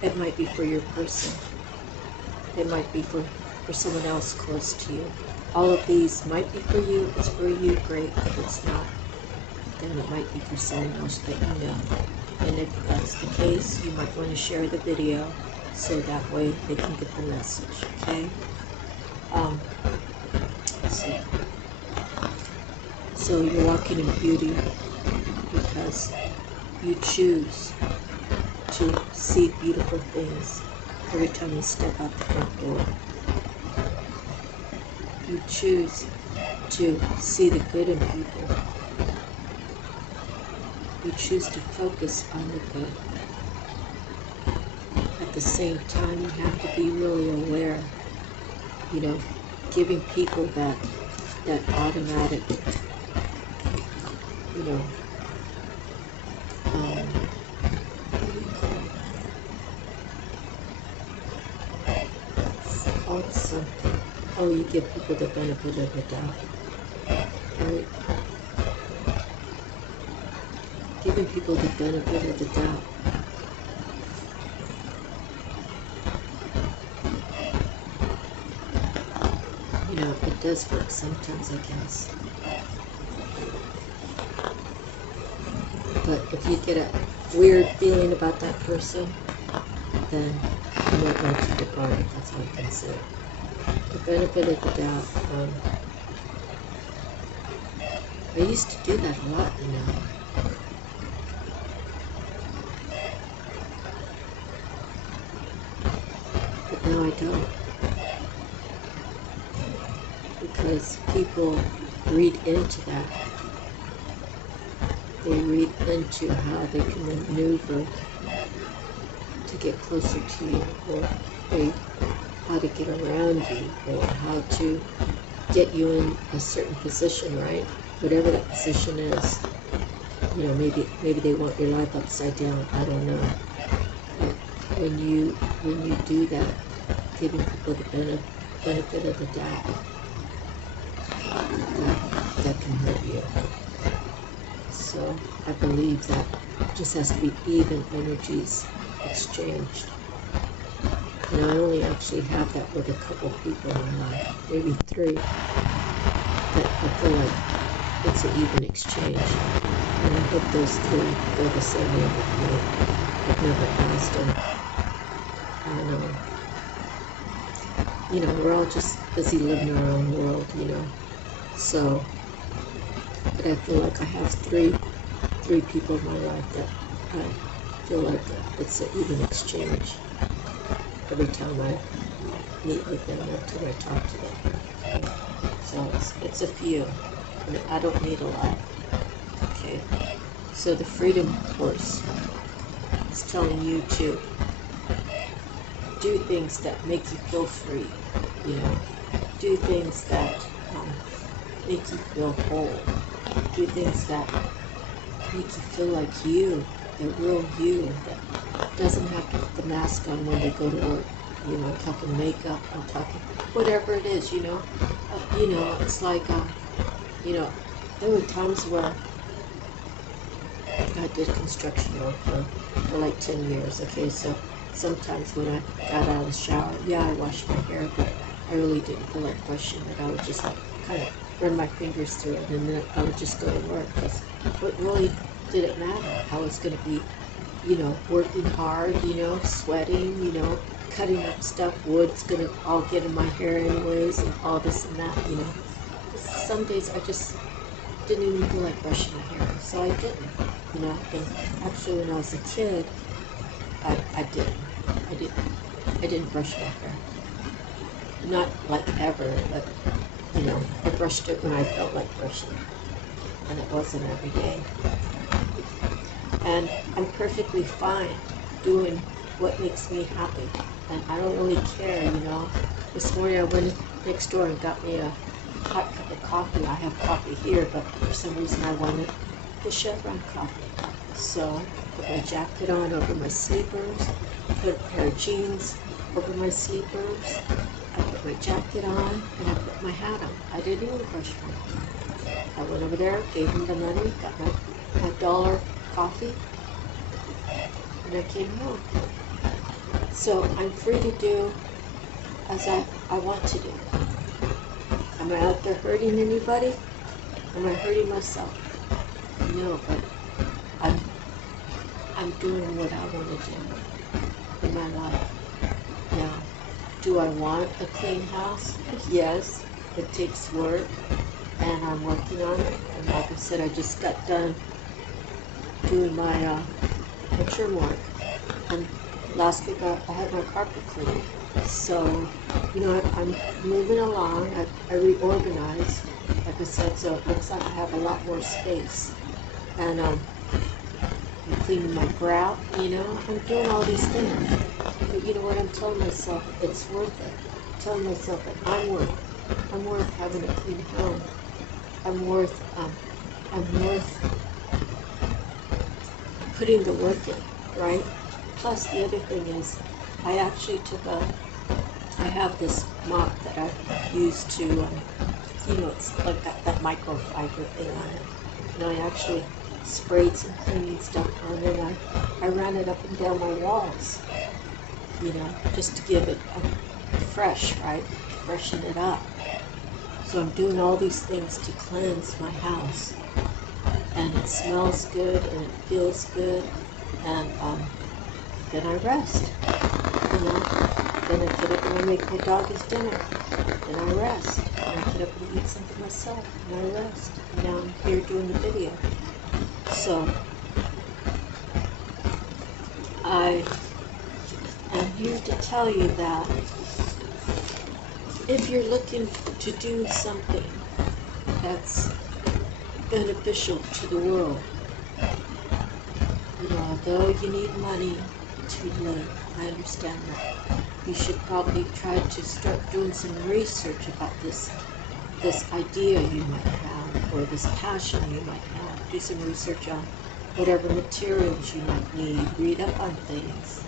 it might be for your person. It might be for someone else close to you. All of these might be for you. If it's for you, great. If it's not, then it might be for someone else that you know. And if that's the case, you might want to share the video so that way they can get the message, okay? Let's see. So you're walking in beauty because you choose to see beautiful things every time you step out the front door. You choose to see the good in people. You choose to focus on the good. At the same time, you have to be really aware, you know, giving people that automatic, you know, called something. Oh, you give people the benefit of the doubt. Right? Giving people the benefit of the doubt. You know, it does work sometimes, I guess. But if you get a weird feeling about that person, then you might want to disregard it. That's all I can say. The benefit of the doubt. I used to do that a lot, you know. But now I don't. Because people read into that. They read into how they can maneuver to get closer to you, or how to get around you, or how to get you in a certain position, right? Whatever that position is. You know, maybe they want your life upside down. I don't know. But when you do that, giving people the benefit of the doubt, that can hurt you. So I believe that just has to be even energies exchanged. And I only actually have that with a couple people in my life, maybe 3, that I feel like it's an even exchange. And I hope those 3 go the same way with me. I've never asked them. And, you know, we're all just busy living our own world, you know. So, but I feel like I have three people in my life that I feel like it's an even exchange every time I meet with them, every time I talk to them. So it's a few. I don't need a lot. Okay. So the freedom course is telling you to do things that make you feel free. You know, do things that make you feel whole. Do things that make you feel like you, the real you, that doesn't have to put the mask on when they go to work. You know, talking makeup and talking whatever it is. You know, it's like you know, there were times where I did construction work for like 10 years. Okay, so sometimes when I got out of the shower, yeah, I washed my hair, but I really didn't feel like brushing it. I would just like kind of run my fingers through it, and then I would just go to work, because what really did it matter? I was going to be, you know, working hard, you know, sweating, you know, cutting up stuff, wood's going to all get in my hair anyways, and all this and that, you know. Some days I just didn't even feel like brushing my hair, so I didn't, you know. And actually when I was a kid, I didn't brush my hair. Not like ever, but you know, I brushed it when I felt like brushing it, and it wasn't every day. And I'm perfectly fine doing what makes me happy, and I don't really care, you know. This morning I went next door and got me a hot cup of coffee. I have coffee here, but for some reason I wanted the Chevron coffee. So I put my jacket on over my sleepers, put a pair of jeans over my sleepers, I put my jacket on, and I put my hat on. I didn't even brush my hair. I went over there, gave him the money, got my $1 coffee, and I came home. So I'm free to do as I want to do. Am I out there hurting anybody? Am I hurting myself? No, but I'm doing what I want to do in my life. Now, do I want a clean house? Yes, it takes work, and I'm working on it. And like I said, I just got done doing my trim work, and last week I had my carpet cleaned. So, you know, I'm moving along. I reorganized, like I said, so it looks like I have a lot more space. And I'm cleaning my grout, you know, I'm doing all these things. But you know what, I'm telling myself it's worth it. I'm telling myself that I'm worth having a clean home. I'm worth putting the work in, right? Plus the other thing is, I actually took a I have this mop that I use to, it's like got that microfiber thing on it. I actually sprayed some cleaning stuff on it. I ran it up and down my walls, just to give it fresh, right? Freshen it up. So I'm doing all these things to cleanse my house. And it smells good and it feels good. And then I rest, Then I get up and I make my dog his dinner. Then I rest. And I get up and eat something myself. And I rest. And now I'm here doing the video. So I am here to tell you that if you're looking to do something that's beneficial to the world, although you need money to live, I understand that. You should probably try to start doing some research about this idea you might have, or this passion you might have. Do some research on whatever materials you might need. Read up on things.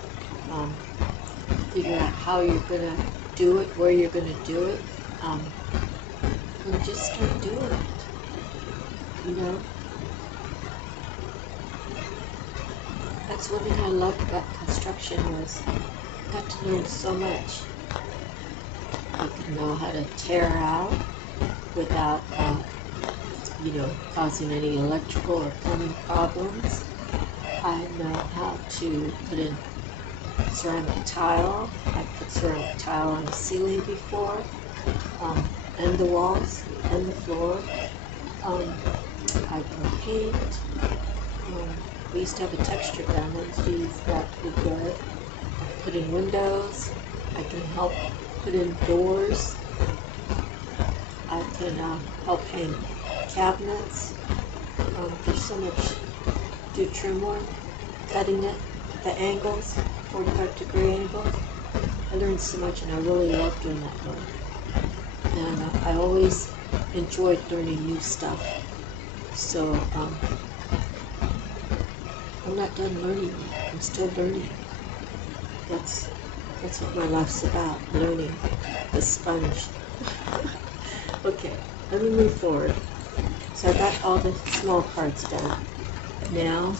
Figure out how you're going to do it, where you're going to do it. And just start doing it. That's one thing I loved about construction was I got to learn so much. I could know how to tear out without, causing any electrical or plumbing problems. I know how to put in ceramic tile. I've put ceramic tile on the ceiling before, and the walls, and the floor. I can paint. We used to have a texture gun. I used to use that to good. Put in windows. I can help put in doors. I can help hang cabinets. There's so much. Do trim work, cutting it, the angles, 45-degree angles. I learned so much, and I really love doing that work. And I always enjoyed learning new stuff. So I'm not done learning. I'm still learning. That's what my life's about, learning. The sponge. Okay, let me move forward. So I got all the small parts done. Now,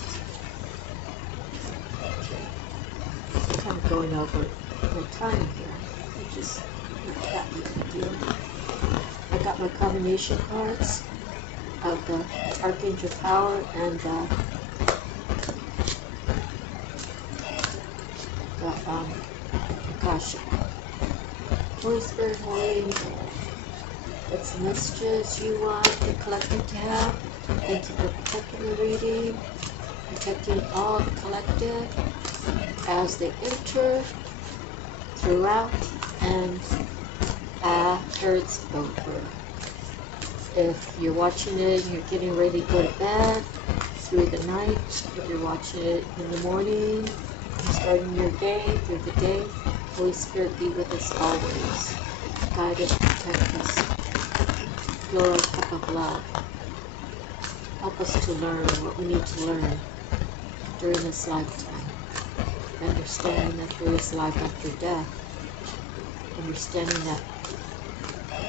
I'm kind of going over the time here, which is not that big a deal. I got my combination cards of the Archangel Power and the Holy Spirit, Holy Angel. What's the messages you want the collective to have? Thank you for protecting the reading, protecting all the collective as they enter, throughout, and after it's over. If you're watching it and you're getting ready to go to bed, through the night, if you're watching it in the morning, starting your day, through the day, Holy Spirit be with us always. Guide us, protect us. Fill our cup of love. Help us to learn what we need to learn during this lifetime. Understanding that there is life after death. Understanding that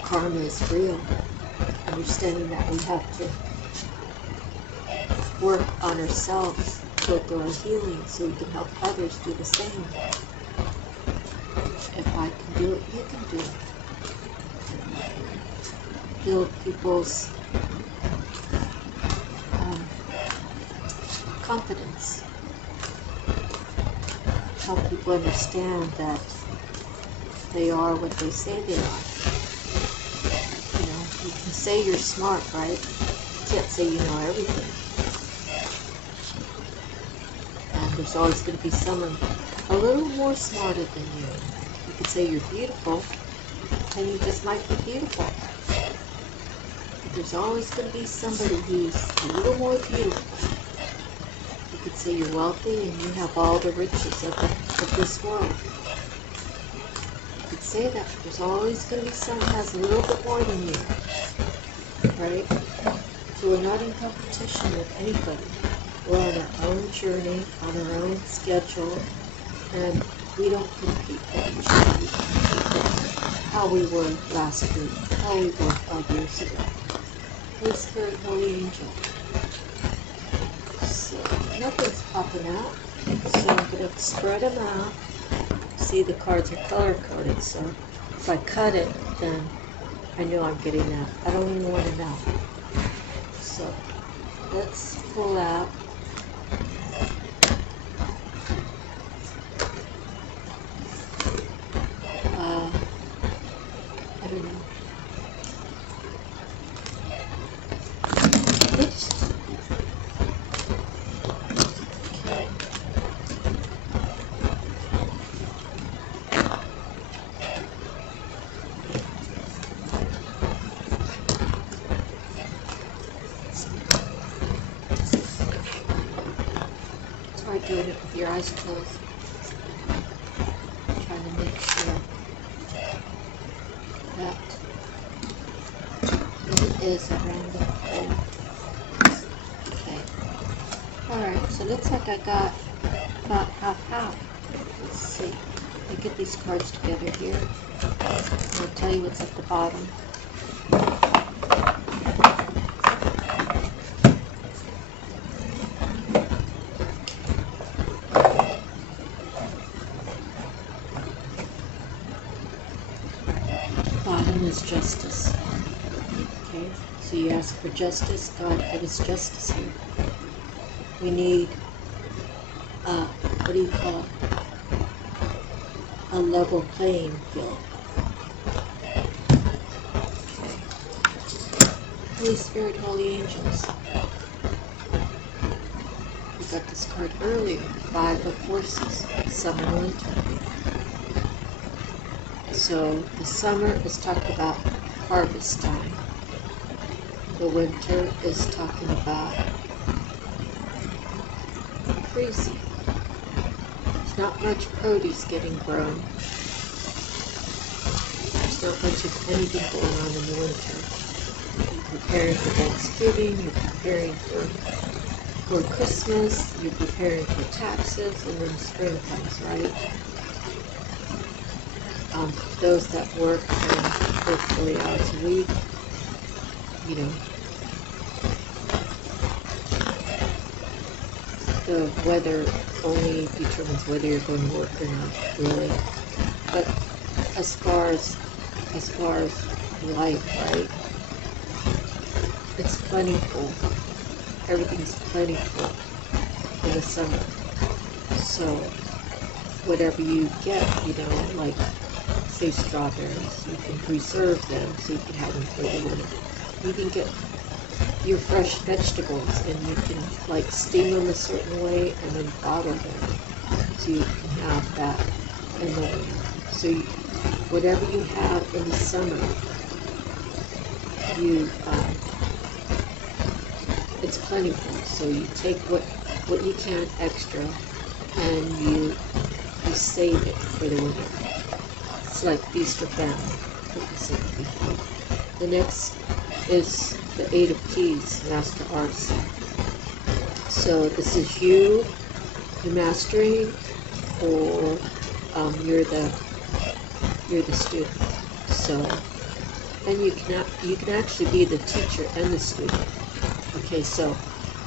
karma is real. Understanding that we have to work on ourselves, go through our healing so we can help others do the same. If I can do it, you can do it. Build people's confidence. Help people understand that they are what they say they are. You can say you're smart, right? You can't say you know everything. And there's always going to be someone a little more smarter than you. You could say you're beautiful, and you just might be beautiful. But there's always going to be somebody who's a little more beautiful. You could say you're wealthy and you have all the riches of this world. You could say that, but there's always going to be someone who has a little bit more than you. Right? So we're not in competition with anybody. We're on our own journey, on our own schedule, and We don't compete anymore. How we were last week, how we were 5 years ago. Holy Spirit, Holy Angel. So nothing's popping out. So I'm going to spread them out. See, the cards are color coded, so if I cut it, then I know I'm getting that. I don't even want to know. So let's pull out. I don't know. Oops. Okay. Try doing it with your eyes closed. Trying to make sure that it is a random thing. Okay. Alright, so it looks like I got about half. Let's see. Let me get these cards together here. I'll tell you what's at the bottom. Bottom is justice. Okay, so you ask for justice, God, give us justice here. We need, what do you call it? A level playing field. Holy Spirit, Holy Angels. We got this card earlier, 5 of Forces, Summer and Winter. So the summer is talking about harvest time. The winter is talking about freezing. There's not much produce getting grown. There's not much of anything going on in the winter. You're preparing for Thanksgiving, you're preparing for Christmas, you're preparing for taxes, and then spring comes, right? Those that work 40 hours a week, you know, the weather only determines whether you're going to work or not, really. But as far as life, right? It's plentiful. Everything's plentiful in the summer. So whatever you get, you know, like say strawberries, you can preserve them so you can have them for the winter. You can get your fresh vegetables and you can like steam them a certain way and then bottle them so you can have that in the winter. So whatever you have in the summer, it's plentiful. So you take what you can extra and you save it for the winter. It's like Feast or Famine. The next is the 8 of Keys, Master Arts. So this is you're mastering, or you're the student. So then you can actually be the teacher and the student. Okay, so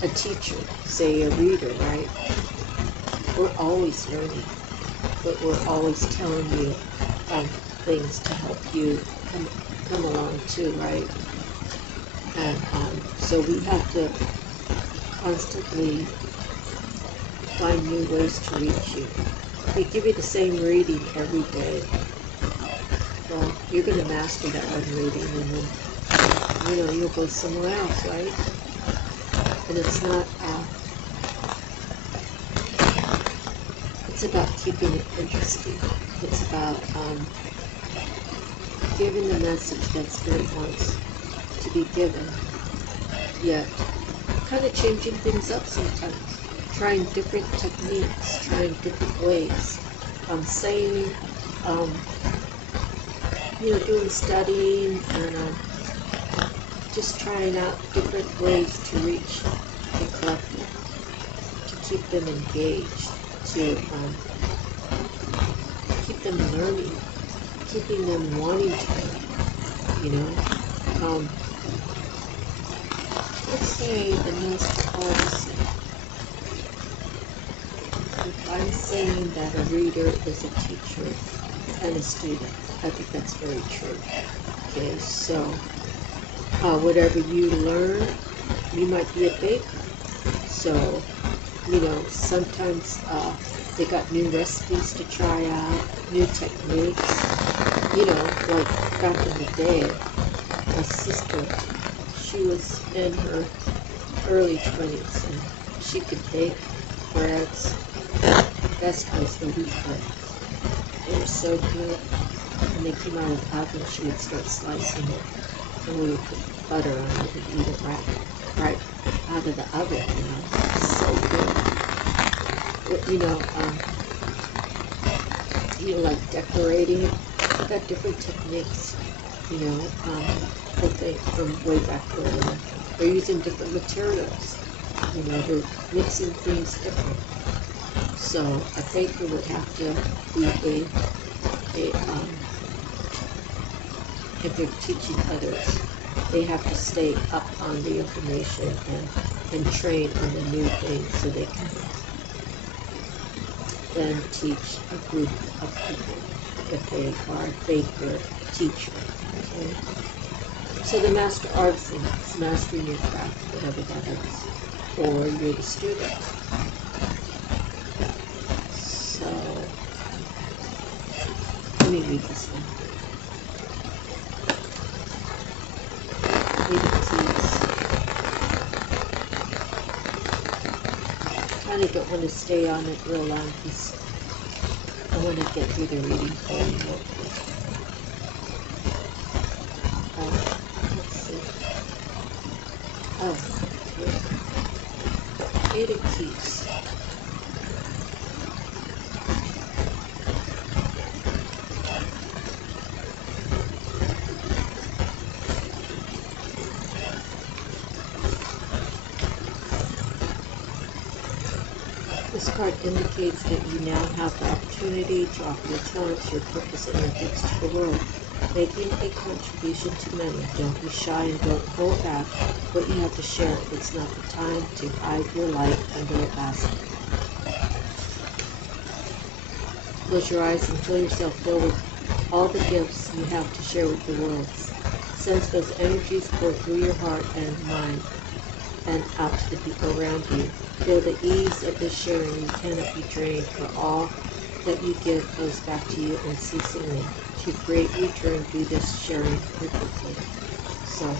a teacher, say a reader, right? We're always learning, but we're always telling you things to help you come along too, right? And so we have to constantly find new ways to reach you. They give you the same reading every day. Well, you're going to master that one reading, and then, you know, you'll go somewhere else, right? And it's not, it's about keeping it interesting. It's about giving the message that Spirit wants to be given, yet kind of changing things up sometimes, trying different techniques, trying different ways, saying, you know, doing studying and just trying out different ways to reach the collective, to keep them engaged, to them learning, keeping them wanting to learn, you know. Let's say the master artisan. If I'm saying that a reader is a teacher and a student, I think that's very true. Okay, so whatever you learn, you might be a baker. So, you know, sometimes they got new recipes to try out, new techniques. You know, like back in the day, my sister, she was in her early 20s and she could bake breads. Best was the wheat breads. They were so good. When they came out of the oven, she would start slicing it, and we would put butter on it and eat it right out of the oven. You know, so good. You know, like decorating. They got different techniques. You know, from way back then. They're using different materials. You know, they're mixing things different. So a baker would have to be if they're teaching others, they have to stay up on the information and train on the new things so they can then teach a group of people if they are a baker, teacher. Okay? So the master artisan is mastering your craft, whatever that is, or you're the student. So let me read this one. Read the keys. I kind of don't want to stay on it real long because I want to get through the reading for you. Let's see. Oh, okay. 8 of keys. This card indicates that you now have the opportunity to offer your talents, your purpose, and your gifts to the world, making a contribution to many. Don't be shy and don't hold back what you have to share. It's not the time to hide your light under a basket. Close your eyes and feel yourself filled with all the gifts you have to share with the world. Sense those energies pour through your heart and mind and out to the people around you. Feel the ease of this sharing. You cannot be drained, for all that you give flows back to you unceasingly. To great return, do this sharing perfectly. So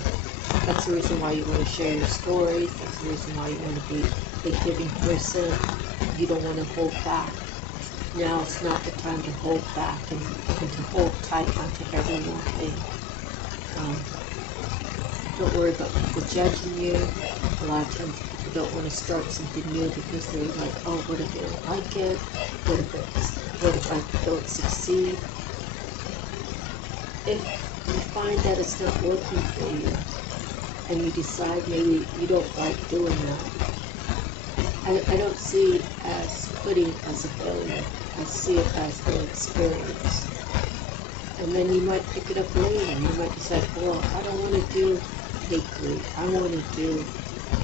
that's the reason why you want to share your stories. That's the reason why you want to be a giving person. You don't want to hold back. Now it's not the time to hold back and to hold tight onto every one thing. Don't worry about people judging you. A lot of times people don't want to start something new because they're like, oh, what if they don't like it? What if I don't succeed? If you find that it's not working for you and you decide maybe you don't like doing that, I don't see it as quitting as a failure. I see it as an experience. And then you might pick it up later. You might decide, well, I don't want to do bakery. I want to do,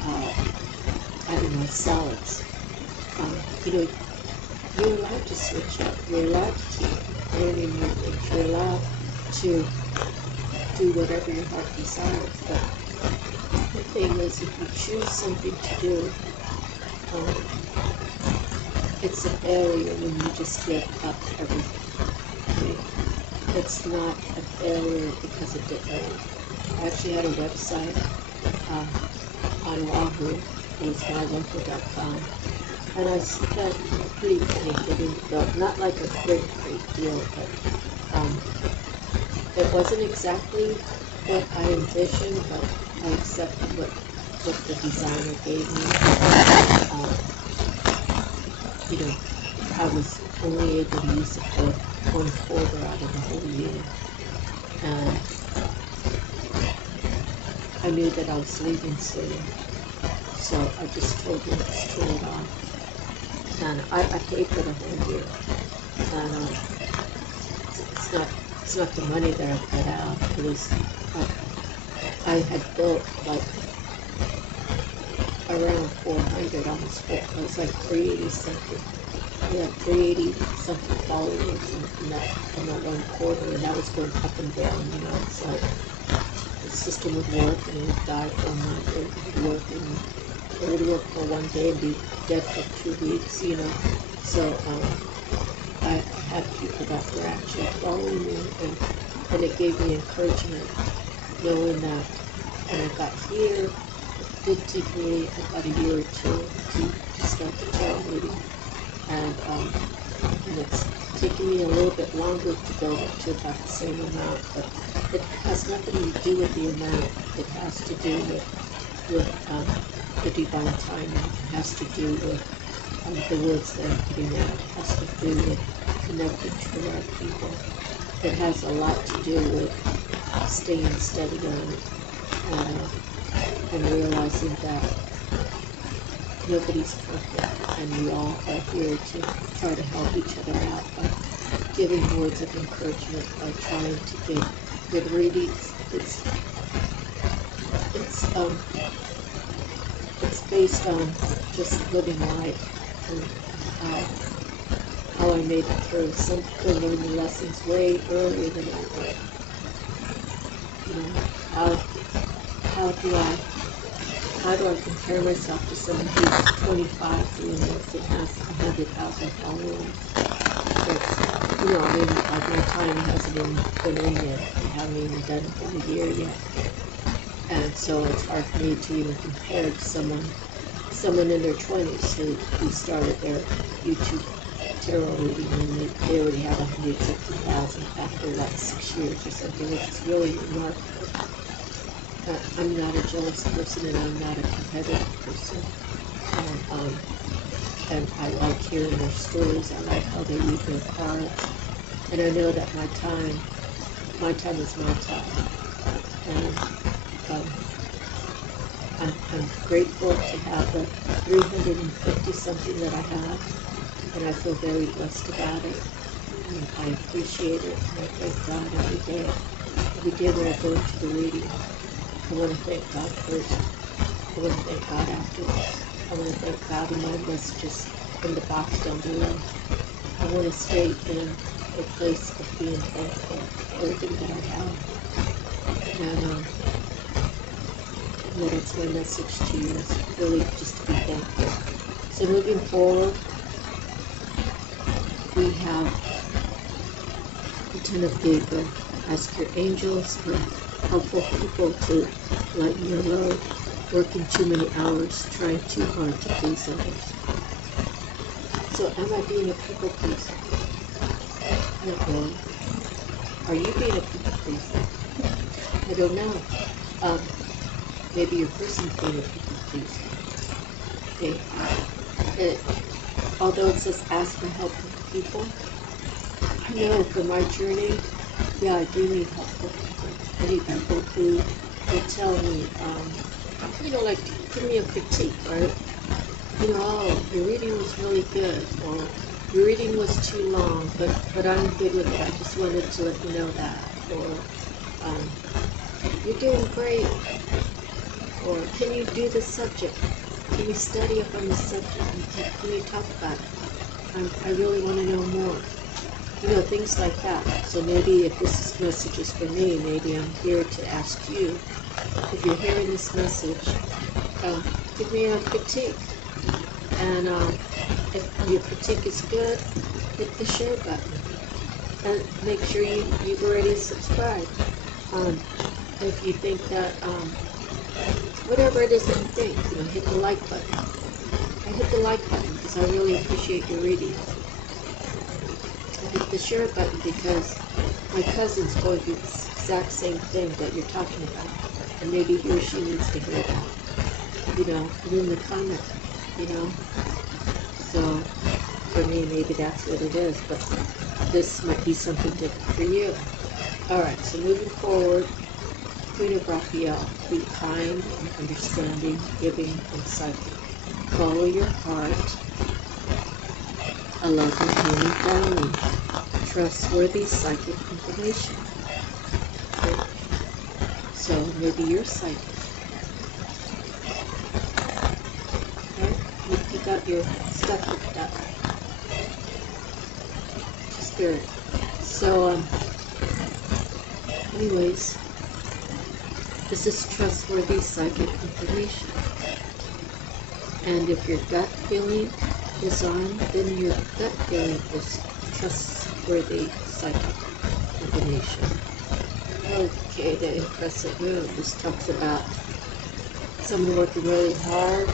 I don't know, salads. You know, you're allowed to switch up. You're allowed to keep learning new things. You're allowed to do whatever your heart desires. But the thing is, if you choose something to do, it's a failure when you just give up everything. It's not a failure because it didn't work. I actually had a website on Wahoo. It was mylocal.com. And I spent a pretty penny getting it built. Not like a great deal, but it wasn't exactly what I envisioned, but I accepted what the designer gave me. You know, I was only able to use it for one quarter out of the whole year. And I knew that I was leaving soon. So I just told him to turn it off. And I paid for the whole year. And it's not the money that I put out. It was, I had built like around 400, almost 4, it was like 380 something. We had 380 something followers in that one quarter, and that was going up and down, you know. It's like the system would work and it would die for a month, or it would work and it would work for one day and be dead for 2 weeks, you know. So I had people that were actually following me, and it gave me encouragement knowing that when I got here, it did take me about a year or two to start the tarot reading. And it's taken me a little bit longer to build up to about the same amount, but it has nothing to do with the amount. It has to do with the divine timing. It has to do with the words that I'm putting out. It has to do with connecting to the right people. It has a lot to do with staying steady on it, and realizing that nobody's perfect, and we all are here to try to help each other out by giving words of encouragement, by trying to get good readings. It's based on just living life and how I made it through. Some people learn the lessons way earlier than I did. You know, how do I compare myself to someone who's 25 doing this and has 100,000 followers? But, you know, I mean, like my time hasn't even been in yet. I haven't even done it in a year yet. And so it's hard for me to even compare to someone in their 20s who started their YouTube tarot reading and they already have 160,000 after like 6 years or something, which is really remarkable. I'm not a jealous person, and I'm not a competitive person. And I like hearing their stories. I like how they read their cards. And I know that my time is my time. And I'm grateful to have the 350 something that I have, and I feel very blessed about it. And I appreciate it, and I thank God every day. Every day when I go into the reading, I want to thank God first. I want to thank God afterwards. I want to thank God in my messages in the box down below. I want to stay in a place of being thankful for everything that I have. And that's my message to you, is really just to be thankful. So moving forward, we have the Ten of Gabriel. Ask your angels for helpful people to lighten your load, working too many hours, trying too hard to please others. So am I being a people pleaser? Not really. Are you being a people pleaser? I don't know. Maybe your person's being a people pleaser. Okay. Although it says ask for help from people, I know for my journey, yeah, I do need help from people. I need people who will tell me, you know, like, give me a critique, right? You know, oh, your reading was really good, or your reading was too long, but I'm good with it. I just wanted to let you know that. Or, you're doing great. Or, can you do the subject? Can you study up on the subject? Can you talk about it? I really want to know more. You know, things like that. So maybe if this message is for me, maybe I'm here to ask you, if you're hearing this message, give me a critique. And if your critique is good, hit the share button. And make sure you've already subscribed. If you think that, whatever it is that you think, you know, hit the like button. I hit the like button because I really appreciate your reading. I hit the share button because my cousin's going through the exact same thing that you're talking about. And maybe he or she needs to hear that. You know, put in the comment, you know. So, for me, maybe that's what it is. But this might be something different for you. Alright, so moving forward, Queen of Raphael, be kind and understanding, giving and psychic. Follow your heart. I love you, Penny Darling. trustworthy psychic information. Okay. So maybe you're psychic. Okay? You got your stuff hooked up. Spirit. So, anyways, this is trustworthy psychic information. And if your gut feeling is on, then your gut feeling is trustworthy psychic information. Okay, the impressive moon. This talks about someone working really hard,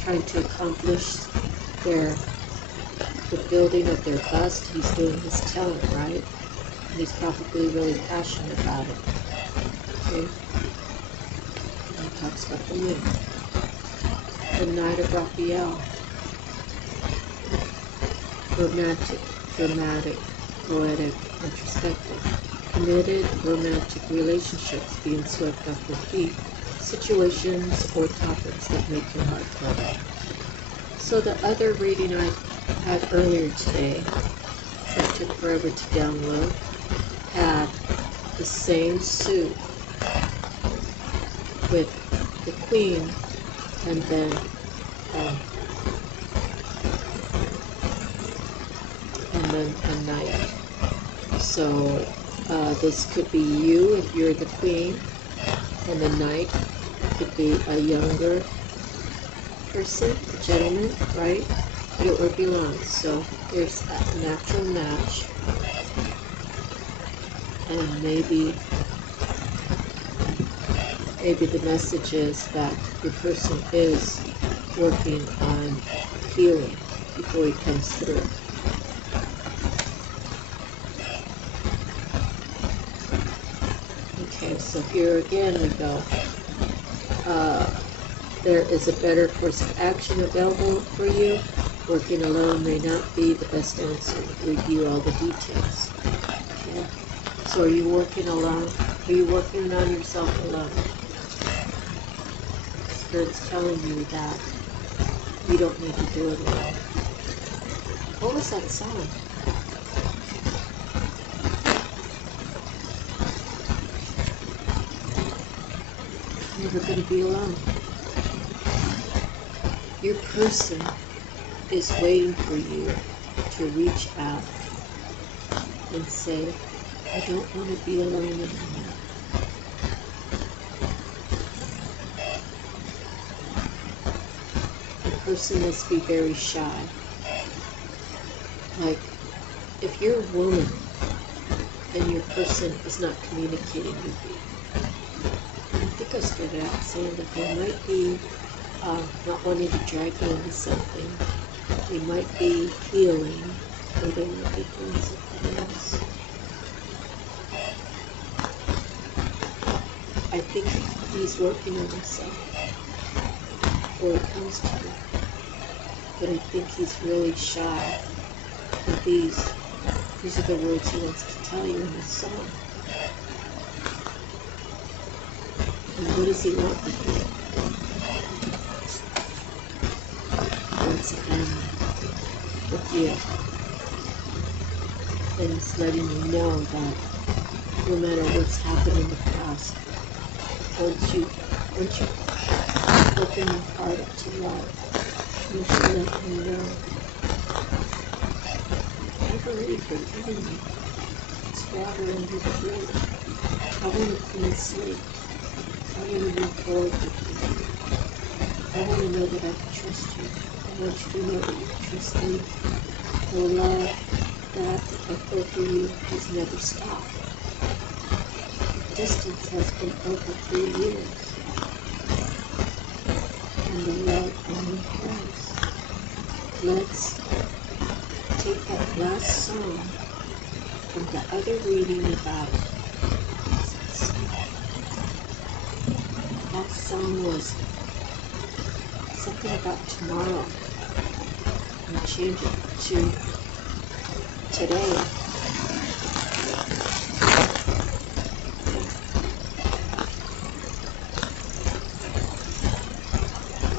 trying to accomplish the building of their bust. He's doing his talent, right? And he's probably really passionate about it. Okay? And he talks about the moon. The Knight of Raphael. Romantic, dramatic, poetic, introspective. Committed, romantic relationships being swept off your feet. Situations or topics that make your heart flutter. So the other reading I had earlier today, that took forever to download, had the same suit with the Queen and then a knight. So this could be you if you're the Queen, and the knight could be a younger person, a gentleman, right? Or belongs. So there's a natural match, and maybe the message is that your person is working on healing before he comes through. Okay, so here again we go. There is a better course of action available for you. Working alone may not be the best answer. Review all the details. Okay. So are you working alone? Are you working on yourself alone? Spirit's telling you that you don't need to do it alone. What was that song? Never going to be alone. Your person is waiting for you to reach out and say, I don't want to be alone anymore. The person must be very shy. Like, if you're a woman and your person is not communicating with you, I think I started out saying that they might be not wanting to drag you into something. They might be healing, or they might be doing something else. I think he's working on himself before it comes to you. But I think he's really shy. And these are the words he wants to tell you in this song. And what does he want with you? Once again, with you. And he's letting you know that no matter what's happened in the past, once you open your heart up to love, you should let him know, I've already forgiven you. It's water under the bridge. I want a clean slate. I want to move forward with you. I want to know that I can trust you. I want you to know that you can trust me. The love that I feel for you has never stopped. Distance has been over 3 years, and the love only grows. Let's take that last song from the other reading about that song was something about tomorrow, and change it to today.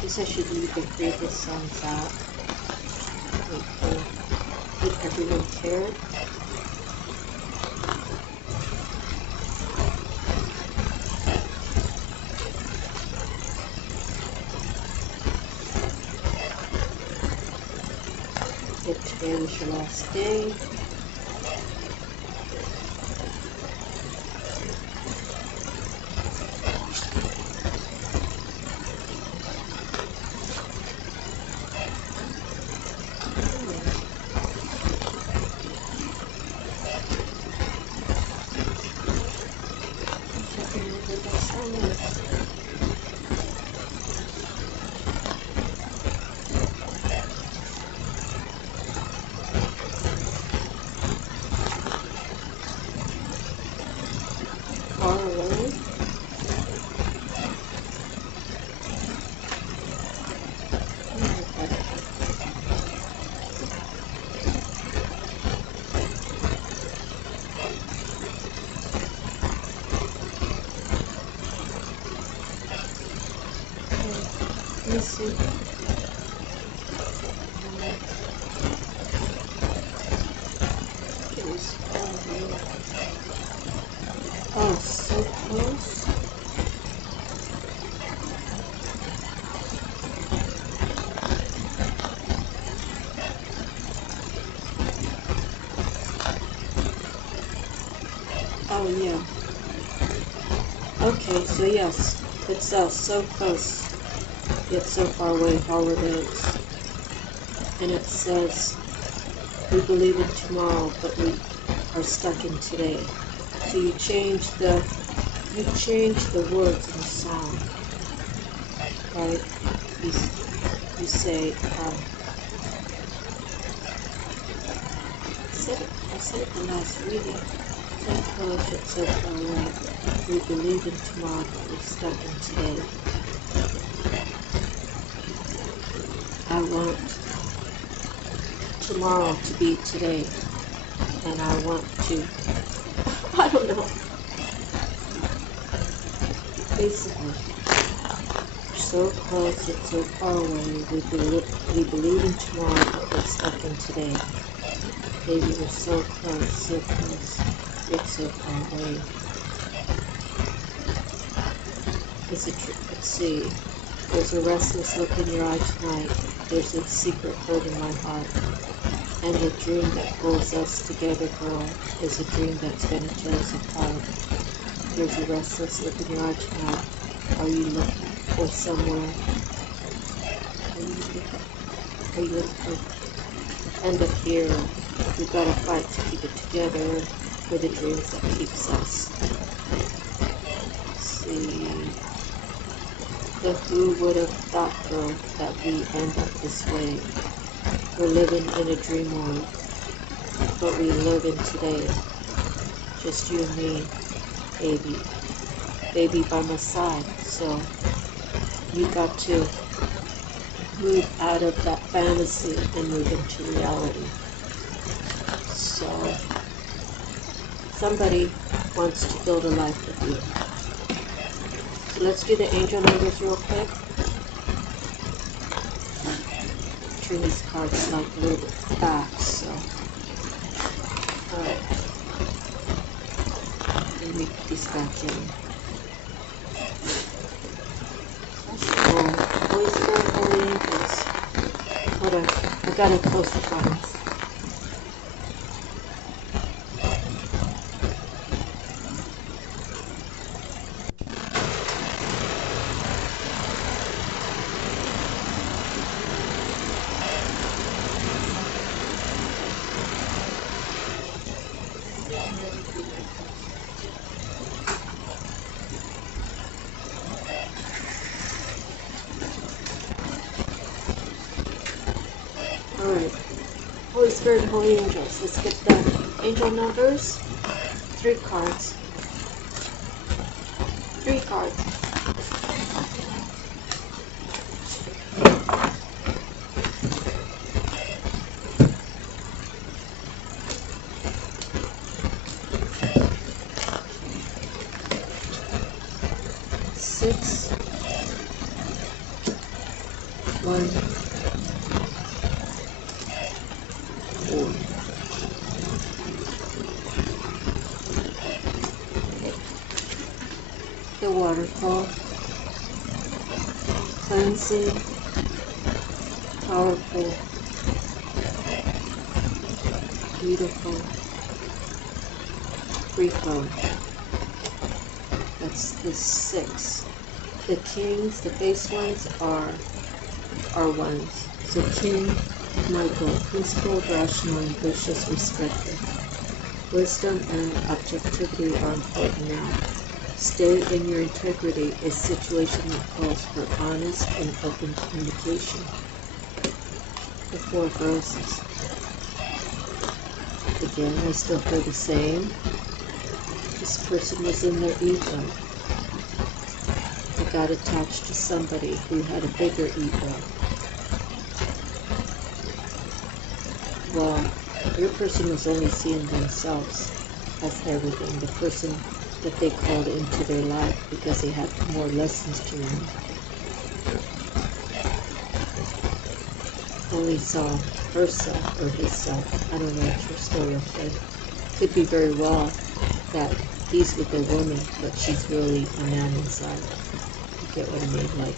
I should leave the previous songs out. Did everyone care? today was your last day. Let me see. It was oh, so close. Oh yeah. Okay, so yes, it's so close. Yet so far away, holidays. And it says, we believe in tomorrow, but we are stuck in today. So you change the words in the song, right? You say, I said it the last reading, so close yet so far away. We believe in tomorrow, but we're stuck in today. I want tomorrow to be today, and I want to, I don't know, basically, so close yet so far away, we believe in tomorrow, but we're stuck in today. Baby, we're so close, yet so far away. Let's see. There's a restless look in your eye tonight. There's a secret hurt in my heart. And the dream that pulls us together, girl, is a dream that's gonna tear us apart. There's a restless look in your eye tonight. Are you looking for somewhere? Are you looking for? End up here. We've got to fight to keep it together for the dreams that keeps us. Let's see. But who would have thought, girl, that we end up this way? We're living in a dream world, but we live in today. Just you and me, baby. Baby by my side. So you got to move out of that fantasy and move into reality. So somebody wants to build a life with you. So let's do the angel numbers real quick. Turn these cards like a little bit back, so. Alright. Let me put these back in. Holy Spirit, Holy Angels. Hold on, I got it close to cards. Alright, Holy Spirit and Holy Angels. Let's get the angel numbers. 3 cards. 3 cards. Six. 1. 4. The waterfall, cleansing, powerful, beautiful repose. That's the 6. The kings, the base ones are ones. So King Michael, principled, rational, ambitious, respected. Wisdom and objectivity are important now. Stay in your integrity. A situation that calls for honest and open communication. The 4 of Roses. Again, I still feel the same. This person was in their ego. They got attached to somebody who had a bigger ego. Well, your person was only seeing themselves as everything. The person that they called into their life because they had more lessons to learn. Only saw herself or himself. I don't know what your story will say. Could be very well that he's with a woman, but she's really a man inside. You get what I mean? Like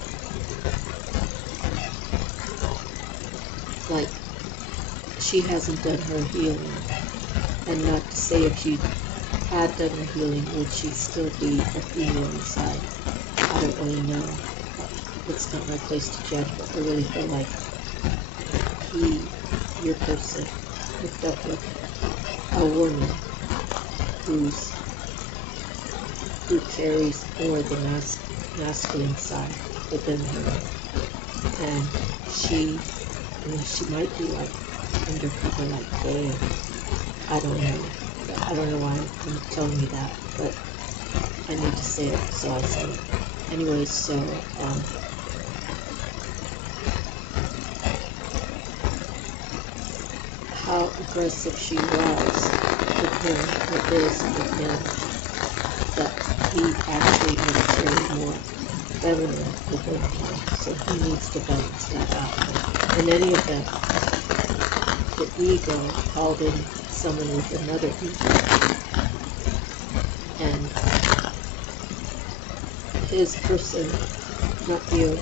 she hasn't done her healing. And not to say if she had done her healing, would she still be a female inside? I don't really know. It's not my place to judge, but I really feel like your person, hooked up with a woman who carries more the masculine side within her. And she might be like undercover, like gay. I don't know. I don't know why I'm telling you that, but I need to say it, so I say it. Anyways, so, how aggressive she was with him, with him, that he actually has carried more feminine within him, so he needs to balance that out. In any event, the ego called in someone with another ego, and his person, not you,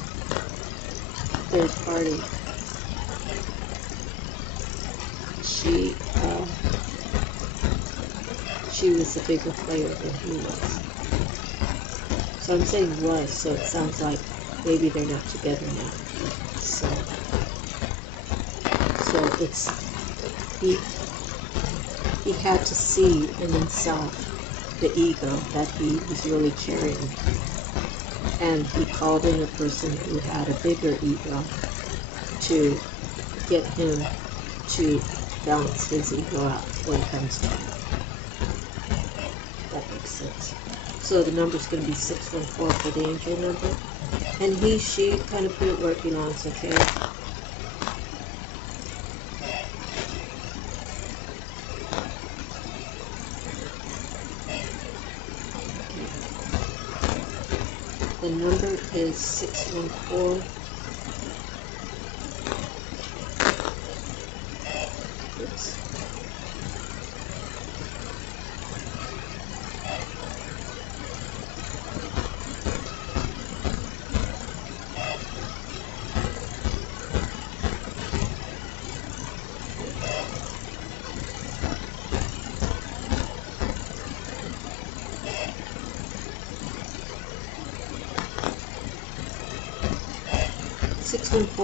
third party, she was a bigger player than he was. So I'm saying was, so it sounds like maybe they're not together now. So it's he had to see in himself the ego that he was really carrying. And he called in a person who had a bigger ego to get him to balance his ego out when it comes to it. That makes sense. So the number's going to be 614 for the angel number. And he, she, kind of put it where it belongs, okay? The number is 614. Oops.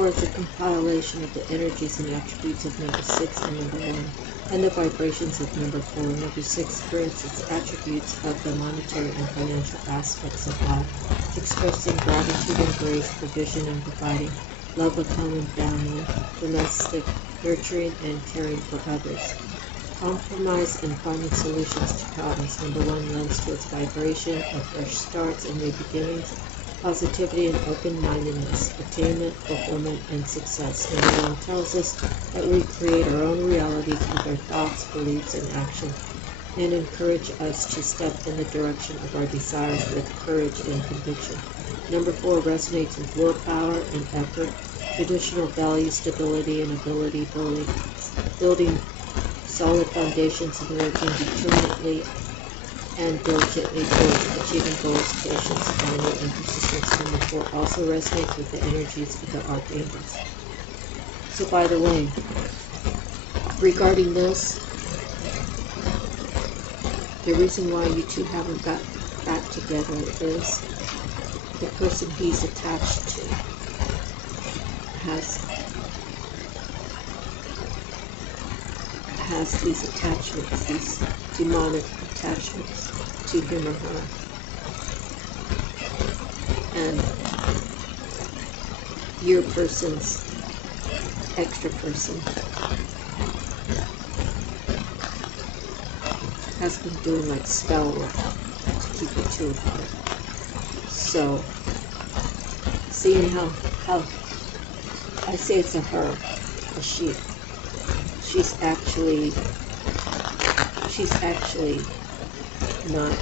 Is a compilation of the energies and attributes of number 6 and number 1, and the vibrations of number 4. Number 6 grants its attributes of the monetary and financial aspects of life, expressing gratitude and grace, provision and providing, love of home and family, domestic, nurturing and caring for others. Compromise and finding solutions to problems. Number 1 lends to its vibration of fresh starts and new beginnings, positivity and open-mindedness, attainment, fulfillment, and success. Number 1 tells us that we create our own realities with our thoughts, beliefs, and action, and encourage us to step in the direction of our desires with courage and conviction. Number 4 resonates with willpower and effort, traditional values, stability, and ability, building solid foundations and working determinedly and diligently towards achieving goals, patience, value, and persistence. Number 4 also resonates with the energies of the archangels. So by the way, regarding this, The reason why you two haven't got back together is the person he's attached to has these attachments, these demonic attachments to him or her. And your person's extra person has been doing like spell work to keep the two apart. So, seeing how I say it's a her, a she. She's actually not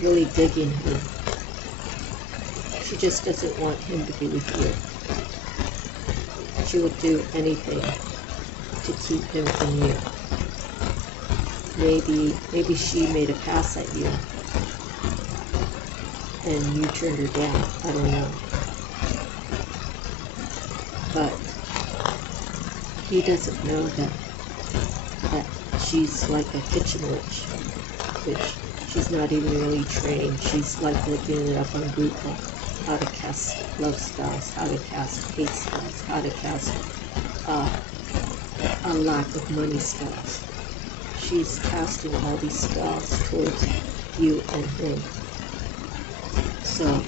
really digging him. She just doesn't want him to be with you. She would do anything to keep him from you. Maybe she made a pass at you and you turned her down. I don't know. But he doesn't know that she's like a kitchen witch, which she's not even really trained. She's like looking it up on Google, how to cast love spells, how to cast hate spells, how to cast a lack of money spells. She's casting all these spells towards you and him. So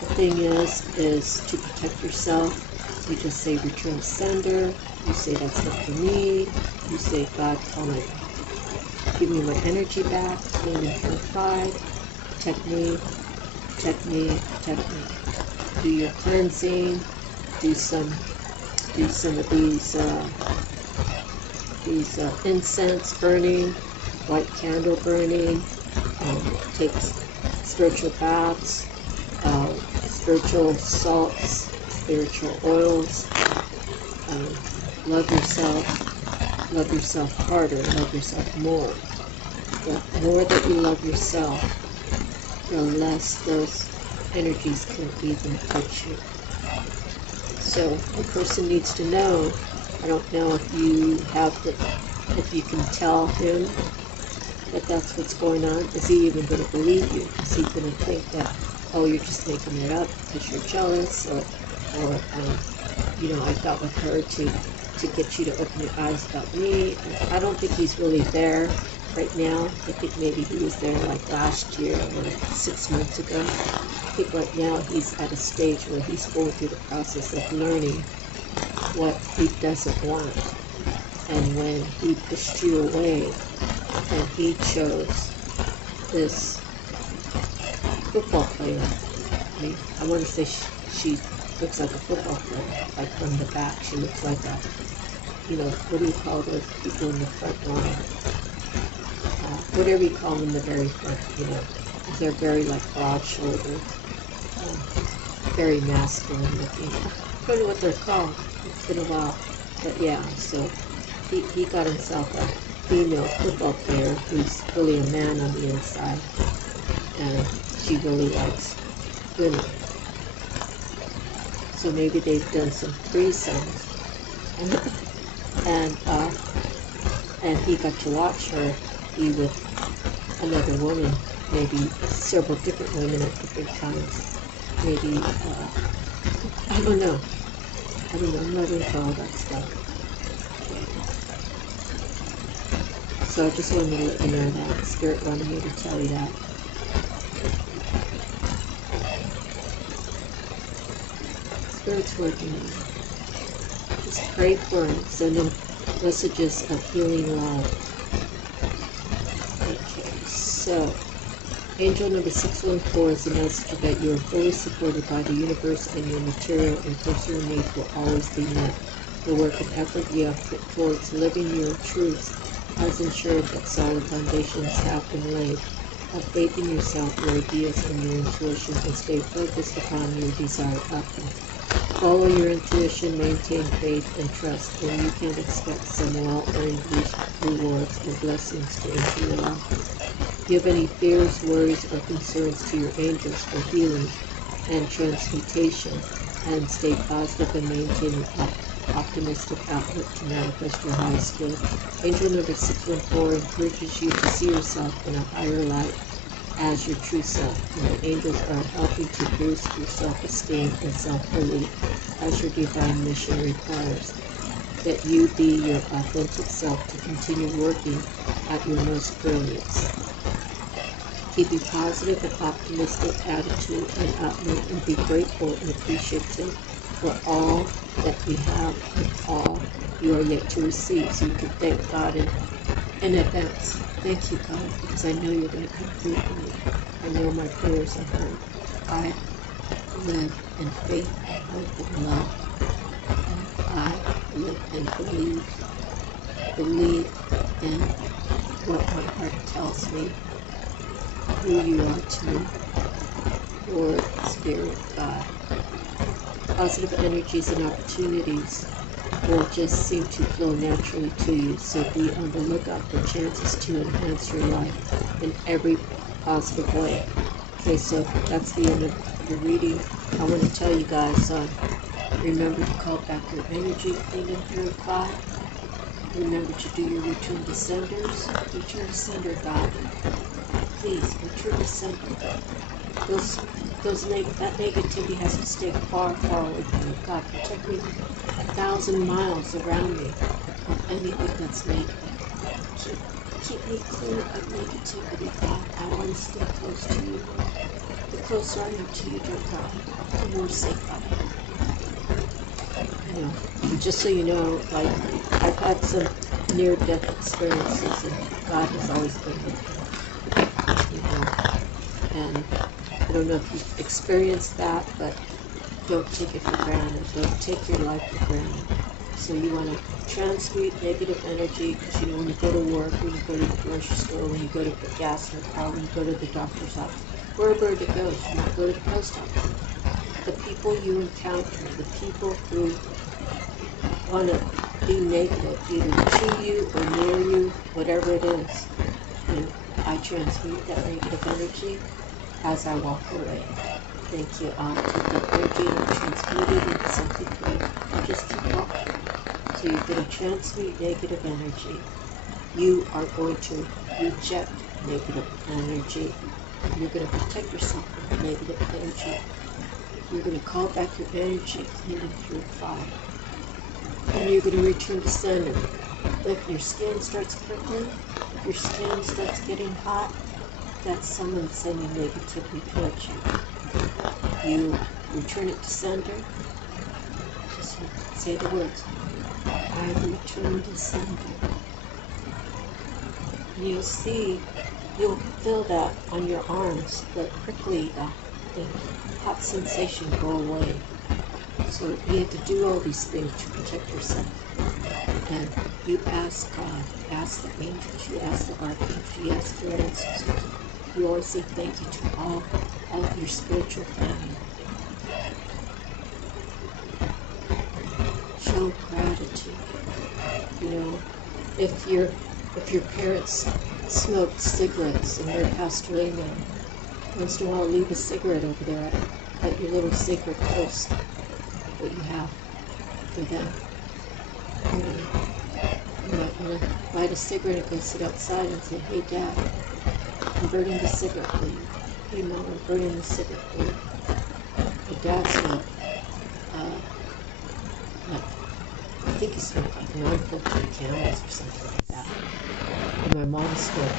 the thing is to protect yourself. You just say return sender. You say that's not for me. You say, God, give me my energy back. Clean and purified. Protect me. Protect me. Protect me. Do your cleansing. Do some of these incense burning, white candle burning. Take spiritual baths, spiritual salts, spiritual oils. Love yourself harder, love yourself more. The more that you love yourself, the less those energies can even touch you. So the person needs to know. I don't know if you can tell him that that's what's going on. Is he even going to believe you? Is he going to think that, oh, you're just making it up because you're jealous, or I got with her to get you to open your eyes about me? And I don't think he's really there right now. I think maybe he was there like last year or 6 months ago. I think right now he's at a stage where he's going through the process of learning what he doesn't want. And when he pushed you away and he chose this football player, I want to say she looks like a football player, like from the back. She looks like a, what do you call those people in the front line? Whatever you call them in the very front, they're very like broad-shouldered, very masculine looking. I don't know what they're called. It's been a while, but yeah. So he got himself a female football player who's really a man on the inside, and she really likes women. So maybe they've done some threesomes, and he got to watch her be with another woman, maybe several different women at different times. Maybe I don't know. I'm not into all that stuff. So I just wanted to let you know that. Spirit wanted me to tell you that. Spirit's working on it. Just pray for him. Send him messages of healing love. Okay, so angel number 614 is a message that you are fully supported by the universe, and your material and personal needs will always be met. The work and effort you have put towards living your truths has ensured that solid foundations have been laid. Have faith in yourself, your ideas, and your intuition, and stay focused upon your desired outcome. Follow your intuition, maintain faith and trust, and you can expect some well-earned rewards and blessings to enter your life. If you have any fears, worries, or concerns to your angels for healing and transmutation, and stay positive and maintain optimistic outlook to manifest your highest good. Angel number 614 encourages you to see yourself in a higher light as your true self, and the angels are helping to boost your self-esteem and self-belief as your divine mission requires that you be your authentic self to continue working at your most brilliance. Keep a positive and optimistic attitude and outlook, and be grateful and appreciative for all that you have and all you are yet to receive, so you can thank God in advance. Thank you, God, because I know you're going to come through for me. I know my prayers are heard. I live in faith and hope and love. And I live and believe in what my heart tells me, who you are to me, Lord, Spirit, God. Positive energies and opportunities will just seem to flow naturally to you, so be on the lookout for chances to enhance your life in every positive way. Okay, so that's the end of the reading. I want to tell you guys, remember to call back your energy, clean and purify. Remember to do your return to senders. Return to sender, God. Please, return to sender. That negativity has to stay far, far away from me. God, protect me 1,000 miles around me of anything that's negative. Keep me clear of negativity, God. I want to stay close to you. The closer I am to you, dear God, the more safe I am. You know, just so you know, like, I've had some near-death experiences, and God has always been with me. You know, and I don't know if you've experienced that, but don't take it for granted. Don't take your life for granted. So you want to transmute negative energy, because, you know, when you go to work, when you go to the grocery store, when you go to put gas in the car, when you go to the doctor's office, wherever it goes, when you go to the post office, the people you encounter, the people who want to be negative, either to you or near you, whatever it is, and I transmute that negative energy as I walk away. Thank you. I'll take that energy and I'll transmute it into something good. I'll just keep walking. So you're going to transmute negative energy. You are going to reject negative energy. You're going to protect yourself from negative energy. You're going to call back your energy, clean and purify. And you're going to return to sender. If your skin starts prickling, if your skin starts getting hot, that's someone sending negativity towards you. You return it to sender. Just say the words, I return to sender. And you'll see, you'll feel that on your arms, the prickly, the hot sensation go away. So you have to do all these things to protect yourself. And you ask God, ask the angels, you ask the archangels, you ask your ancestors. You always say thank you to all of your spiritual family. Show gratitude. You know, if your parents smoked cigarettes and they're passed away now, once in a while leave a cigarette over there at your little sacred post that you have for them. You might want to light a cigarette and go sit outside and say, hey, Dad, I'm burning the cigarette for you. Hey, Mom, I'm burning the cigarette for you. My dad smoked, I think he smoked like non-filtered candles or something like that. And my mom smoked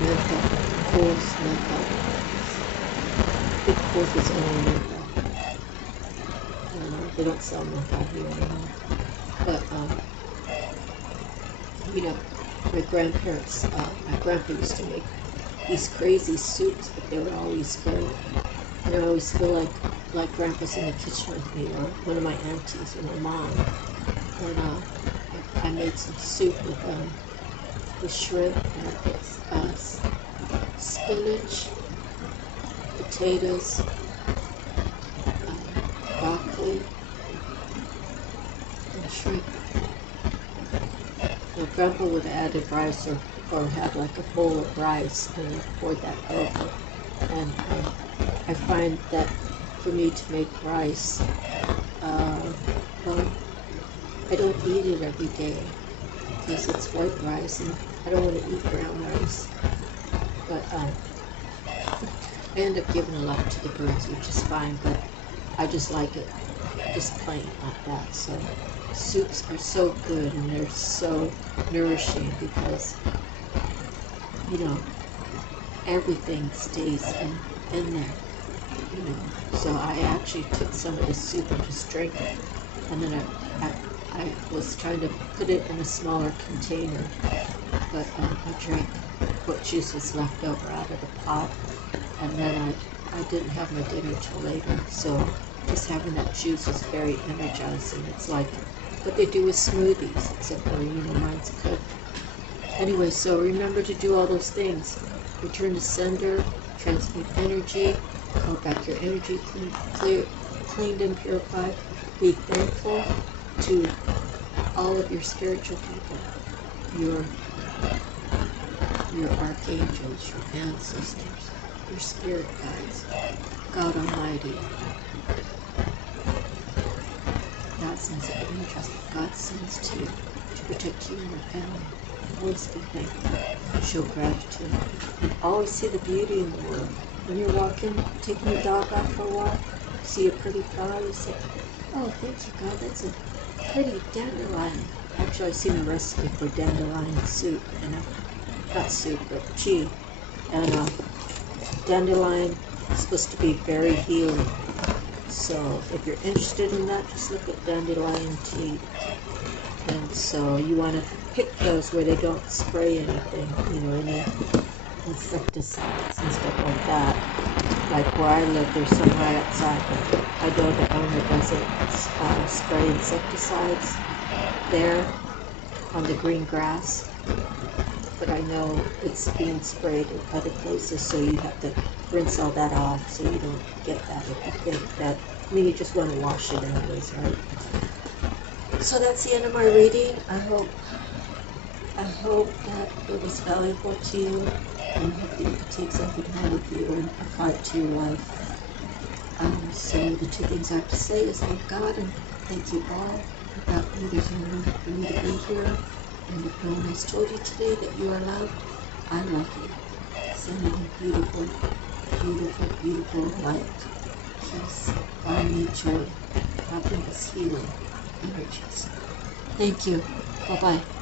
menthol, Coors menthol. I think Coors was only menthol. I don't know, they don't sell menthol here anymore. But, you know, my grandparents, my grandpa used to make these crazy soups, but they were always good. And I always feel like grandpa's in the kitchen with me, or one of my aunties, or my mom. And I made some soup with shrimp and spinach, potatoes, broccoli, and shrimp. Now, Grandpa would have added rice or have like a bowl of rice and poured that over. And I find that for me to make rice, I don't eat it every day because it's white rice and I don't want to eat brown rice. But I end up giving a lot to the birds, which is fine, but I just like it just plain like that. So soups are so good and they're so nourishing because, you know, everything stays in there, you know. So I actually took some of the soup and just drank it, and then I was trying to put it in a smaller container, but I drank what juice was left over out of the pot, and then I didn't have my dinner till later, so just having that juice is very energizing. It's like what they do with smoothies, except for, you know, mine's cooked. Anyway, so remember to do all those things. Return to sender, transmute energy, call back your energy, cleaned and purified. Be thankful to all of your spiritual people, your archangels, your ancestors, your spirit guides, God Almighty. God sends angels that God sends to you to protect you and your family. Always be thankful, show gratitude, and always see the beauty in the world. When you're walking, taking your dog out for a walk, see a pretty flower, you say, oh, thank you, God, that's a pretty dandelion. Actually, I've seen a recipe for dandelion soup, and not soup, but tea. And dandelion is supposed to be very healing. So if you're interested in that, just look at dandelion tea. And so you want to pick those where they don't spray anything, you know, any insecticides and stuff like that. Like where I live, there's some right outside, but I know the owner doesn't spray insecticides there on the green grass. But I know it's being sprayed in other places, so you have to rinse all that off so you don't get that if you think that. I mean, you just want to wash it anyways, right? So that's the end of my reading. I hope that it was valuable to you, and I hope that you can take something home with you and apply it to your life. So the two things I have to say is thank God and thank you all. Without you, there's no room for me to be here. And if no one has told you today that you are loved, I love you. Sending you beautiful, beautiful, beautiful light, peace, harmony, joy, happiness, healing, energies. Thank you. Bye-bye.